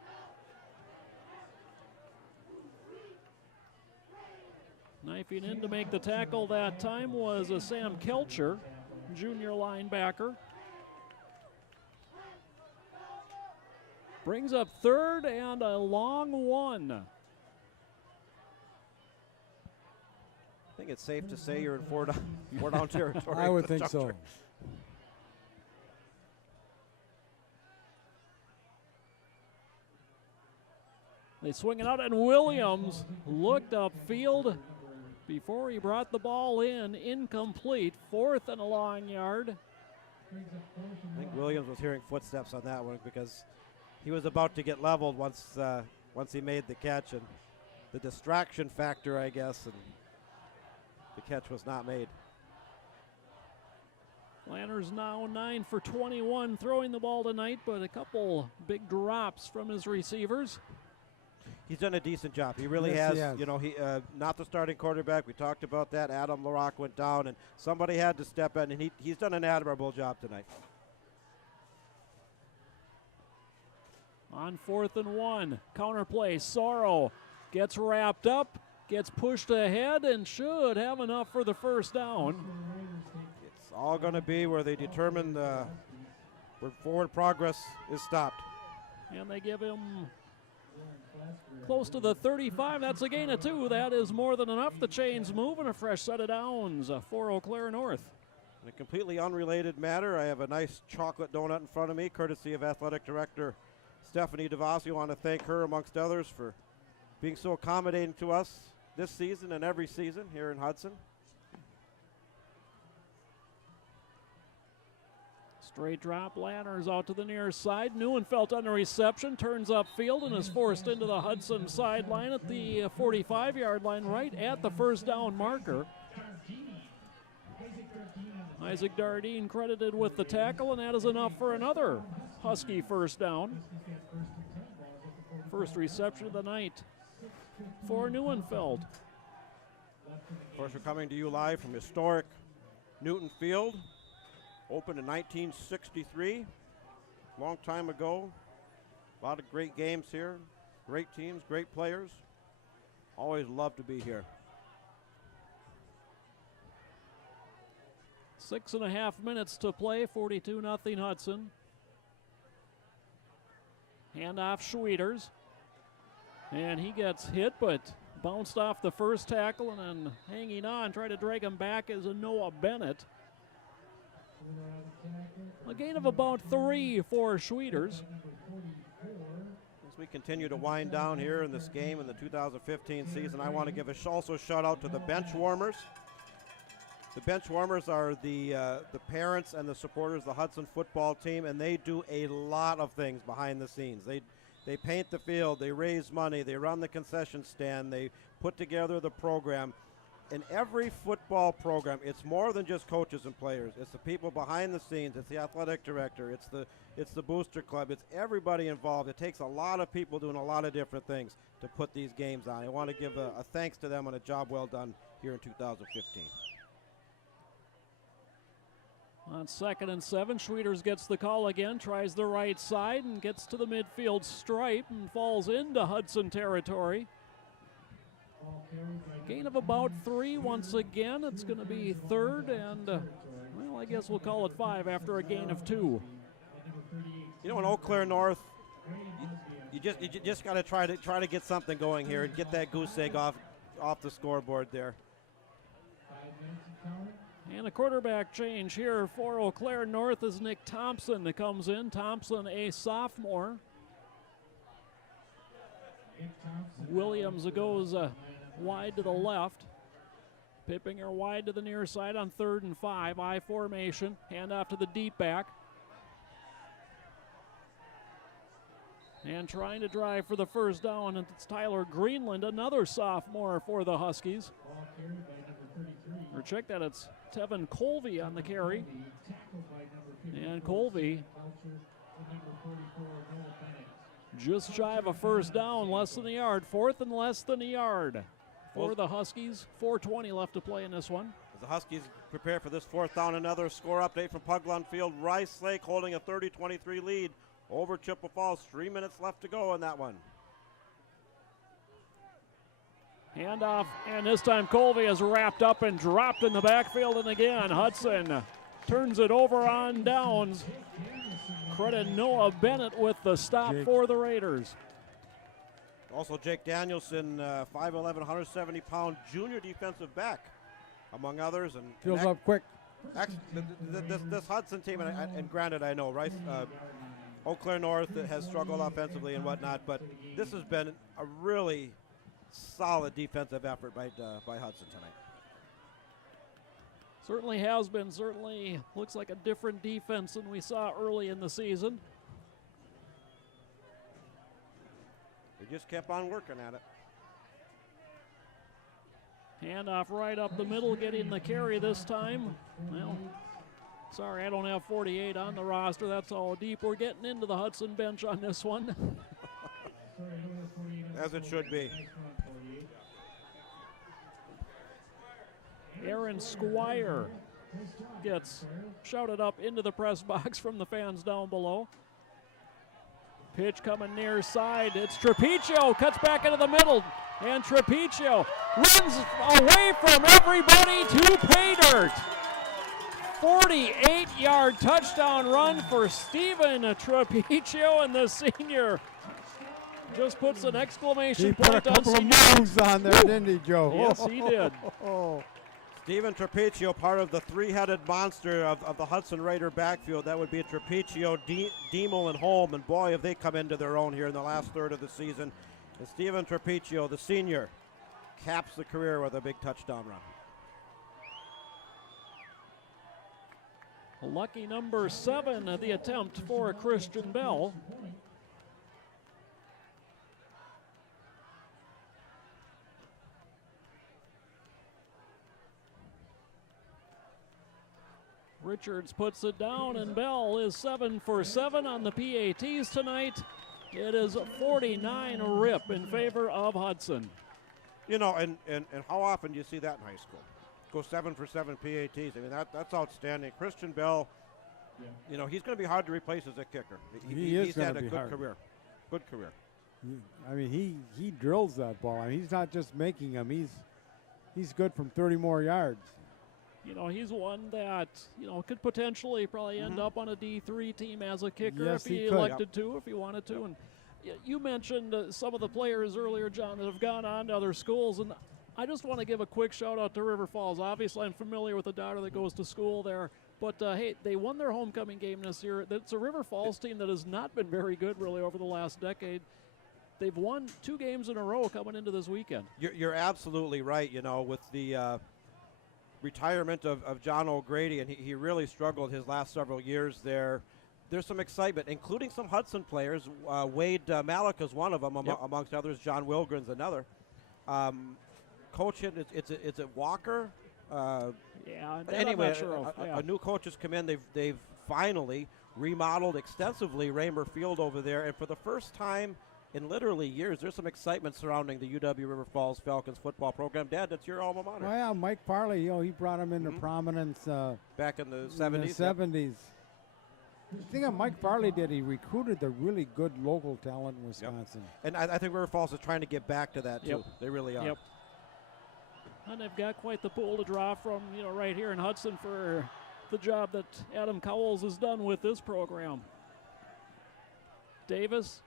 Knifing in to make the tackle that time was Sam Kelcher, junior linebacker. Brings up third and a long one. I think it's safe to say you're in four down territory. I would think so. They swing it out, and Williams looked upfield before he brought the ball in. Incomplete. 4th and a long yard. I think Williams was hearing footsteps on that one because he was about to get leveled once he made the catch, and the distraction factor, I guess, and the catch was not made. Lanners now 9 for 21 throwing the ball tonight, but a couple big drops from his receivers. He's done a decent job. He really Yes, has. he has. He not the starting quarterback. We talked about that. Adam LaRock went down, and somebody had to step in, and he's done an admirable job tonight. On 4th and 1, counter play. Sorrow gets wrapped up, gets pushed ahead, and should have enough for the first down. It's all going to be where they determine where forward progress is stopped. And they give him close to the 35. That's a gain of 2. That is more than enough. The chains move, and a fresh set of downs for Eau Claire North. In a completely unrelated matter, I have a nice chocolate donut in front of me, courtesy of Athletic Director Stephanie DeVasi. I want to thank her, amongst others, for being so accommodating to us this season and every season here in Hudson. Straight drop, Lanners out to the near side. Neuenfeld on the reception, turns upfield and is forced into the Hudson sideline at the 45-yard line, right at the first down marker. Isaac Dardine credited with the tackle, and that is enough for another Husky first down. First reception of the night for Neuenfeld. Of course, we're coming to you live from historic Newton Field. Opened in 1963, long time ago. A lot of great games here, great teams, great players. Always love to be here. 6.5 minutes to play, 42-0 Hudson. Handoff Schwieters. And he gets hit, but bounced off the first tackle, and then hanging on, trying to drag him back is a Noah Bennett. A gain of about 3 for Schwieters. As we continue to wind down here in this game in the 2015 season, I want to give also a shout out to the bench warmers. The bench warmers are the parents and the supporters of the Hudson football team, and they do a lot of things behind the scenes. They paint the field, they raise money, they run the concession stand, they put together the program. in every football program, it's more than just coaches and players. It's the people behind the scenes. It's the athletic director. It's the booster club. It's everybody involved. It takes a lot of people doing a lot of different things to put these games on. I want to give a thanks to them on a job well done here in 2015. On 2nd and 7, Schwieters gets the call again, tries the right side and gets to the midfield stripe and falls into Hudson territory. Gain of about 3 once again. It's going to be 3rd and, well, I guess we'll call it 5 after a gain of 2. You know, in Eau Claire North, you just got to try to get something going here and get that goose egg off the scoreboard there. And a quarterback change here for Eau Claire North is Nick Thompson that comes in. Thompson, a sophomore. Williams goes wide to the left. Pippinger wide to the near side on 3rd and 5. I formation. Hand off to the deep back. And trying to drive for the first down, and it's Tyler Greenland, another sophomore for the Huskies. Or check that, it's Tevin Colvey on the carry. And Colvey just shy of a first down, less than a yard. 4th and less than a yard for the Huskies. 4:20 left to play in this one. As the Huskies prepare for this 4th down, another score update from Puglon Field. Rice Lake holding a 30-23 lead over Chippewa Falls. 3 minutes left to go in that one. Handoff, and this time Colvey is wrapped up and dropped in the backfield, and again Hudson turns it over on downs. Credit Noah Bennett with the stop for the Raiders. Also Jake Danielson, 5'11", 170-pound junior defensive back, among others. And Feels up quick. This Hudson team, and granted I know Rice, Eau Claire North has struggled offensively and whatnot, but this has been a really solid defensive effort by Hudson tonight. Certainly has been. Certainly looks like a different defense than we saw early in the season. They just kept on working at it. Handoff right up the middle, getting the carry this time. Well, sorry, I don't have 48 on the roster. That's all deep. We're getting into the Hudson bench on this one. As it should be. Aaron Squire gets shouted up into the press box from the fans down below. Pitch coming near side. It's Trapiccio, cuts back into the middle. And Trapiccio runs away from everybody to pay dirt. 48-yard touchdown run for Steven Trapiccio, and the senior just puts an exclamation point on He put a couple of moves on there, didn't he, Joe? Yes, he did. Steven Trapiccio, part of the three-headed monster of the Hudson Raider backfield. That would be Trapiccio, Diemel, and Holm. And boy, have they come into their own here in the last third of the season. And Steven Trapiccio, the senior, caps the career with a big touchdown run. Lucky number 7, the attempt for Christian Bell. Richards puts it down, and Bell is 7 for 7 on the PATs tonight. It is 49 rip in favor of Hudson. You know, and how often do you see that in high school? Go 7 for 7 PATs. I mean, that's outstanding. Christian Bell, you know, he's going to be hard to replace as a kicker. He's had a good career. Good career. I mean, he drills that ball. I mean, he's not just making them. He's good from 30 more yards. You know, he's one that, you know, could potentially probably end up on a D3 team as a kicker Yes, if he elected to, if he wanted to. And you mentioned some of the players earlier, John, that have gone on to other schools, and I just want to give a quick shout out to River Falls. Obviously, I'm familiar with the daughter that goes to school there, but hey, they won their homecoming game this year. It's a River Falls team that has not been very good really over the last decade. They've won 2 games in a row coming into this weekend. You're absolutely right. You know, with the retirement of John O'Grady, and he really struggled his last several years there. There's some excitement, including some Hudson players. Wade Malik is one of them, amongst others. John Wilgren's another. coach in? It's a Walker. Yeah, that Anyway, I'm not sure of. Yeah. a new coach has come in. They've finally remodeled extensively Raymer Field over there, and for the first time in literally years, there's some excitement surrounding the UW River Falls Falcons football program. Dad, that's your alma mater. Well, yeah, Mike Farley, he brought him into prominence Back in the in 70s. the 70s. The thing that Mike Farley did, he recruited the really good local talent in Wisconsin. And I think River Falls is trying to get back to that, too. Yep. They really are. Yep. And they've got quite the pool to draw from, right here in Hudson for the job that Adam Cowles has done with this program. Davis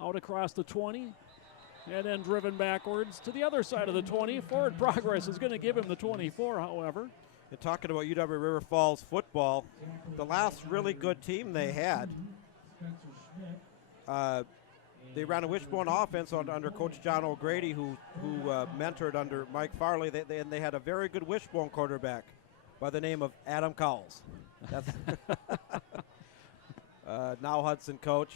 out across the 20 and then driven backwards to the other side of the 20. Forward progress is going to give him the 24, however. And talking about UW River Falls football, the last really good team they had, they ran a wishbone offense under Coach John O'Grady, who mentored under Mike Farley. And they had a very good wishbone quarterback by the name of Adam Cowles. That's now Hudson coach.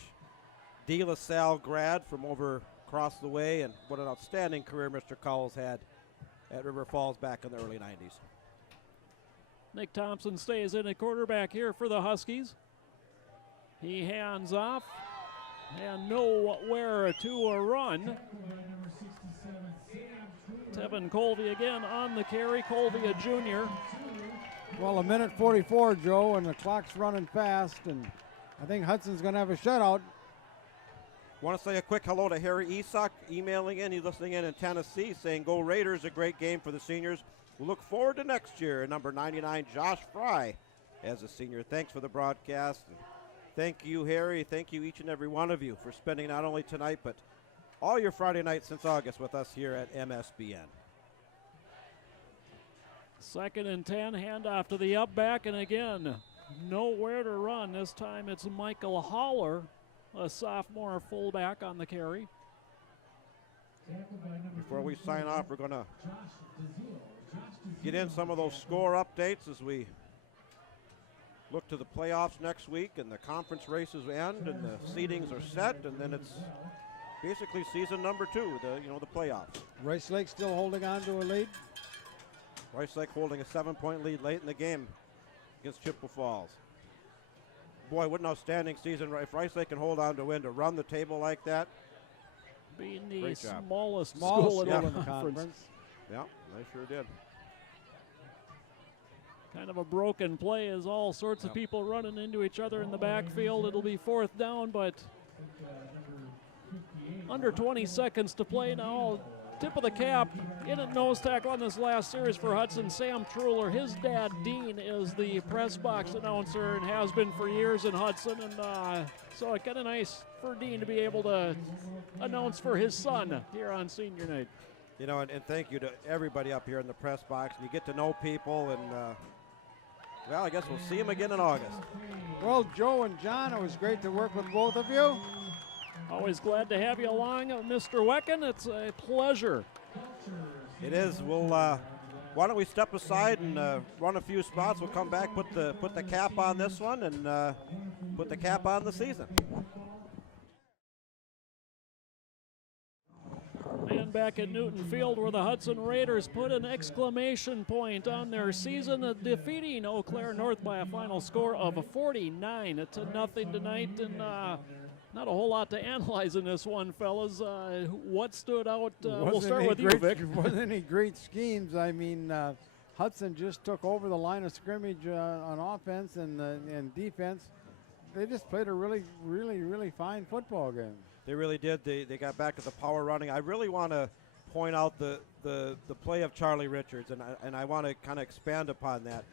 De La Salle grad from over across the way, and what an outstanding career Mr. Cowles had at River Falls back in the early 90s. Nick Thompson stays in at quarterback here for the Huskies. He hands off and nowhere to a run. Tevin Colby again on the carry. Colby, a junior. Well, 1:44, Joe, and the clock's running fast, and I think Hudson's going to have a shutout. Want to say a quick hello to Harry Esock, emailing in. He's listening in Tennessee, saying, "Go Raiders, a great game for the seniors. We look forward to next year." Number 99, Josh Fry, as a senior. Thanks for the broadcast. And thank you, Harry. Thank you, each and every one of you, for spending not only tonight, but all your Friday nights since August with us here at MSBN. 2nd and 10, handoff to the up back, and again, nowhere to run. This time it's Michael Haller, a sophomore fullback on the carry. Before we sign off, we're going to get in some of those score updates as we look to the playoffs next week, and the conference races end, and the seedings are set, and then it's basically season number 2, the playoffs. Rice Lake still holding on to a lead. Rice Lake holding a 7-point lead late in the game against Chippewa Falls. Boy, what an outstanding season. If Rice Lake can hold on to win, to run the table like that. Being the Great job. smallest Small school in school the in the conference. conference. Yeah, they sure did. Kind of a broken play as all sorts of people running into each other in the backfield. It'll be 4th down, but under 20 seconds to play now. Tip of the cap, in at nose tackle on this last series for Hudson, Sam Truller. His dad, Dean, is the press box announcer and has been for years in Hudson. And so it's kind of nice for Dean to be able to announce for his son here on senior night. And thank you to everybody up here in the press box. And you get to know people, and well, I guess we'll see them again in August. Well, Joe and John, it was great to work with both of you. Always glad to have you along, Mr. Wecken. It's a pleasure. It is. We'll. Why don't we step aside and run a few spots? We'll come back, put the cap on this one, and put the cap on the season. And back at Newton Field, where the Hudson Raiders put an exclamation point on their season, defeating Eau Claire North by a final score of 49-0 tonight. And not a whole lot to analyze in this one, fellas. What stood out? We'll start with you, Vic. Wasn't any great schemes. I mean, Hudson just took over the line of scrimmage on offense and defense. They just played a really, really, really fine football game. They really did. They got back to the power running. I really want to point out the play of Charlie Richards, and I want to kind of expand upon that.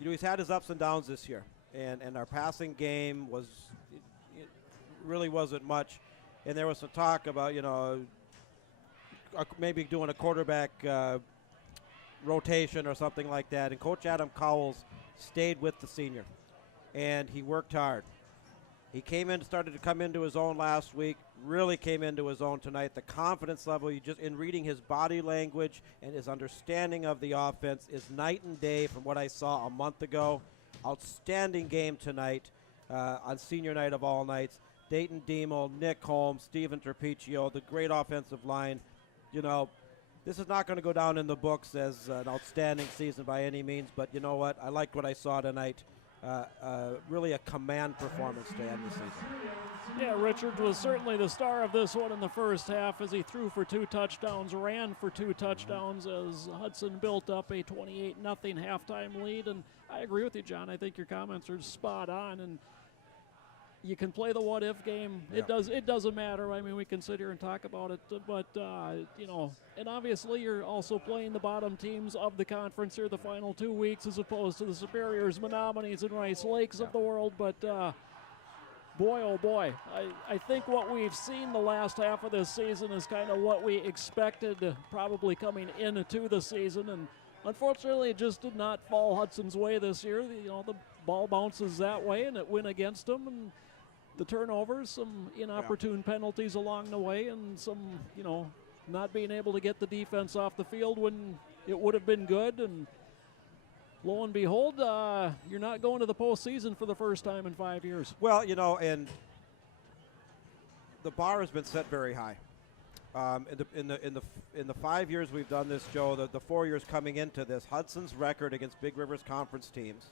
He's had his ups and downs this year. And our passing game it really wasn't much. And there was some talk about, maybe doing a quarterback rotation or something like that. And Coach Adam Cowles stayed with the senior, and he worked hard. He started to come into his own last week, really came into his own tonight. The confidence level, in reading his body language and his understanding of the offense is night and day from what I saw a month ago. Outstanding game tonight on senior night of all nights. Dayton Demo, Nick Holmes, Steven Terpiccio, the great offensive line. you know, this is not going to go down in the books as an outstanding season by any means, but you know what? I liked what I saw tonight. Really a command performance to end the season. Yeah, Richard was certainly the star of this one in the first half as he threw for 2 touchdowns, ran for 2 touchdowns as Hudson built up a 28-0 halftime lead. And I agree with you, John. I think your comments are spot on. And you can play the what-if game. Yeah. It doesn't matter. I mean, we can sit here and talk about it, but you know, and obviously you're also playing the bottom teams of the conference here the final 2 weeks, as opposed to the Superiors, Menominees, and Rice Lakes of the world. But boy, oh boy, I think what we've seen the last half of this season is kind of what we expected, probably coming into the season, and unfortunately, it just did not fall Hudson's way this year. You know, the ball bounces that way, and it went against them, and the turnovers, some inopportune penalties along the way, and some, you know, not being able to get the defense off the field when it would have been good. And lo and behold, you're not going to the postseason for the first time in 5 years. Well, you know, and the bar has been set very high. In the 5 years we've done this, Joe, the 4 years coming into this, Hudson's record against Big Rivers Conference teams,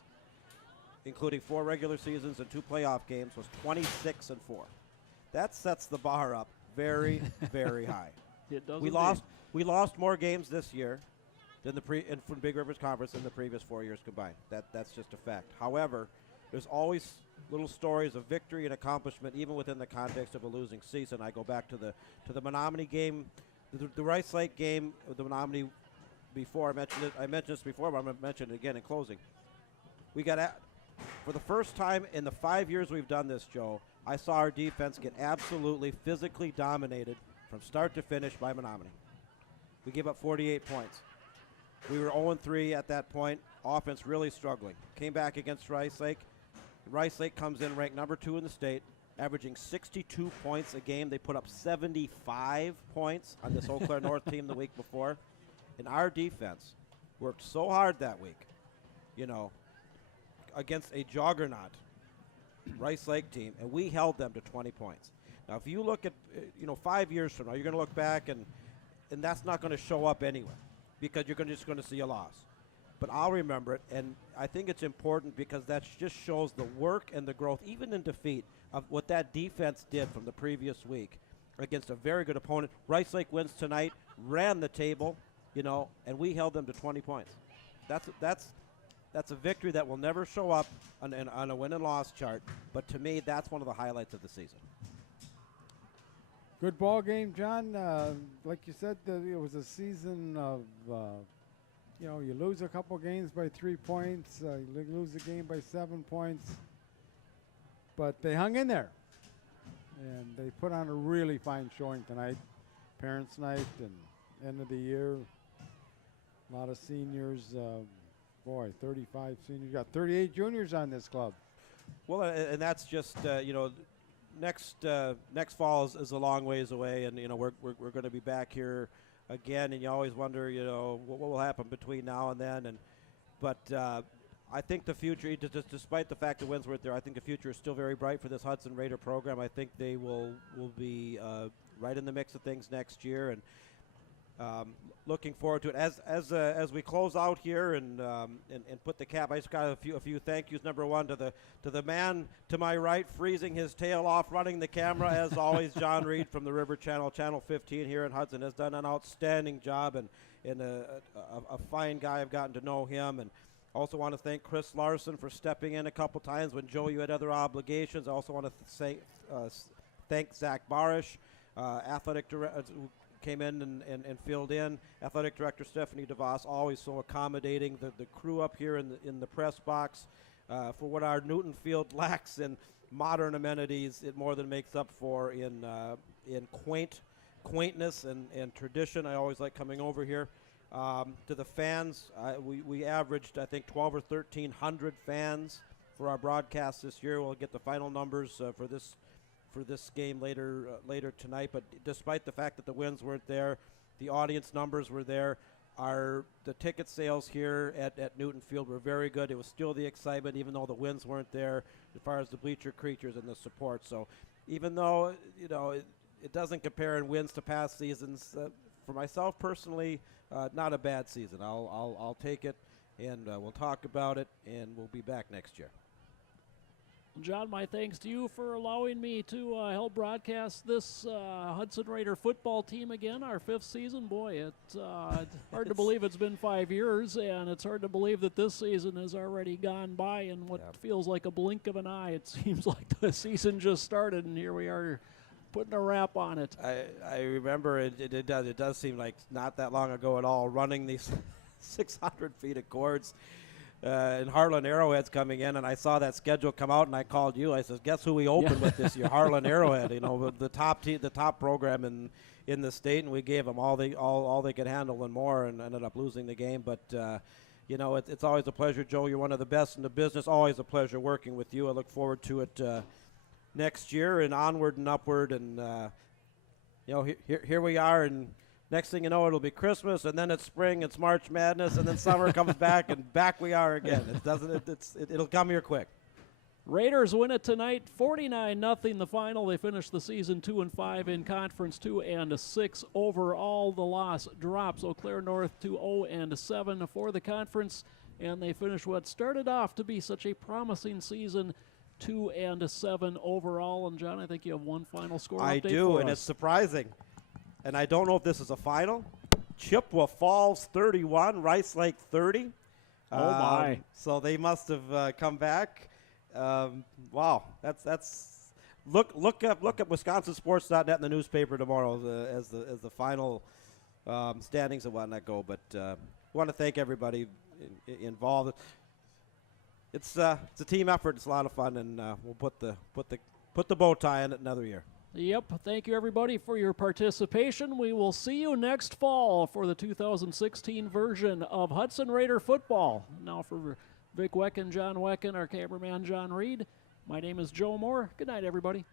including 4 regular seasons and 2 playoff games, was 26-4. That sets the bar up very, very high. It does. We lost more games this year than from Big Rivers Conference than the previous 4 years combined. That's just a fact. However, there's always little stories of victory and accomplishment, even within the context of a losing season. I go back to the Menominee game, the Rice Lake game, the Menominee. Before I mentioned it, I mentioned this before, but I'm going to mention it again in closing. We got for the first time in the 5 years we've done this, Joe, I saw our defense get absolutely physically dominated from start to finish by Menominee. We gave up 48 points. We were 0-3 at that point. Offense really struggling. Came back against Rice Lake. Rice Lake comes in ranked number 2 in the state, averaging 62 points a game. They put up 75 points on this Eau Claire North team the week before. And our defense worked so hard that week, you know, against a juggernaut Rice Lake team, and we held them to 20 points. Now, if you look at, 5 years from now, you're going to look back, and that's not going to show up anyway because you're just going to see a loss. But I'll remember it, and I think it's important because that just shows the work and the growth, even in defeat, of what that defense did from the previous week against a very good opponent. Rice Lake wins tonight, ran the table, and we held them to 20 points. That's a victory that will never show up on a win and loss chart, but to me, that's one of the highlights of the season. Good ball game, John. Like you said, it was a season of, you lose a couple games by 3 points, you lose a game by 7 points, but they hung in there, and they put on a really fine showing tonight. Parents' night and end of the year, a lot of seniors. 35 seniors. You got 38 juniors on this club. Well, and that's just next fall is a long ways away, and we're going to be back here again, and you always wonder what will happen between now and then. But I think the future, despite the fact the wins weren't there, I think the future is still very bright for this Hudson Raider program. I think they will be right in the mix of things next year, and looking forward to it. As we close out here and put the cap, I just got a few thank yous. Number one to the man to my right, freezing his tail off, running the camera as always. John Reed from the River Channel 15 here in Hudson has done an outstanding job and a fine guy. I've gotten to know him, and also want to thank Chris Larson for stepping in a couple times when Joe, you had other obligations. I also want to thank Zach Barish, athletic director, came in and filled in. Athletic Director Stephanie DeVos, always so accommodating. The crew up here in the press box, for what our Newton Field lacks in modern amenities, it more than makes up for in quaintness and tradition. I always like coming over here. To the fans, we averaged, I think, 1,200 or 1,300 fans for our broadcast this year. We'll get the final numbers for this game later tonight. But despite the fact that the wins weren't there, the audience numbers were there. The ticket sales here at Newton Field were very good. It was still the excitement, even though the wins weren't there, as far as the bleacher creatures and the support. So even though it doesn't compare in wins to past seasons, for myself personally, not a bad season. I'll take it, and we'll talk about it, and we'll be back next year. John, my thanks to you for allowing me to help broadcast this Hudson Raider football team again, our 5th season. Boy, it's hard to believe it's been 5 years, and it's hard to believe that this season has already gone by in what feels like a blink of an eye. It seems like the season just started, and here we are putting a wrap on it. I remember it does seem like not that long ago at all, running these 600 feet of cords. And Harlan Arrowhead's coming in, and I saw that schedule come out, and I called you. I said, "Guess who we opened with this year? Harlan Arrowhead. You know, the top program in the state, and we gave them all they could handle and more, and ended up losing the game. But you know, it's always a pleasure, Joe. You're one of the best in the business. Always a pleasure working with you. I look forward to it next year and onward and upward. And you know, here we are, and next thing you know, it'll be Christmas, and then it's spring, it's March Madness, and then summer comes back, and back we are again. It'll come here quick. Raiders win it tonight, 49-0 the final. They finish the season 2-5 in conference, 2-6 overall. The loss drops Eau Claire North to 0-7 for the conference, and they finish what started off to be such a promising season, 2-7 overall. And John, I think you have one final score update. I do, and it's surprising. And I don't know if this is a final. Chippewa Falls 31, Rice Lake 30. Oh my! So they must have come back. Wow, that's look up WisconsinSports.net in the newspaper tomorrow as the final standings and whatnot go. But want to thank everybody involved. It's a team effort. It's a lot of fun, and we'll put the bow tie on it another year. Yep. Thank you, everybody, for your participation. We will see you next fall for the 2016 version of Hudson Raider football. Now for Vic Weck and John Wecken, our cameraman John Reed, my name is Joe Moore. Good night, everybody.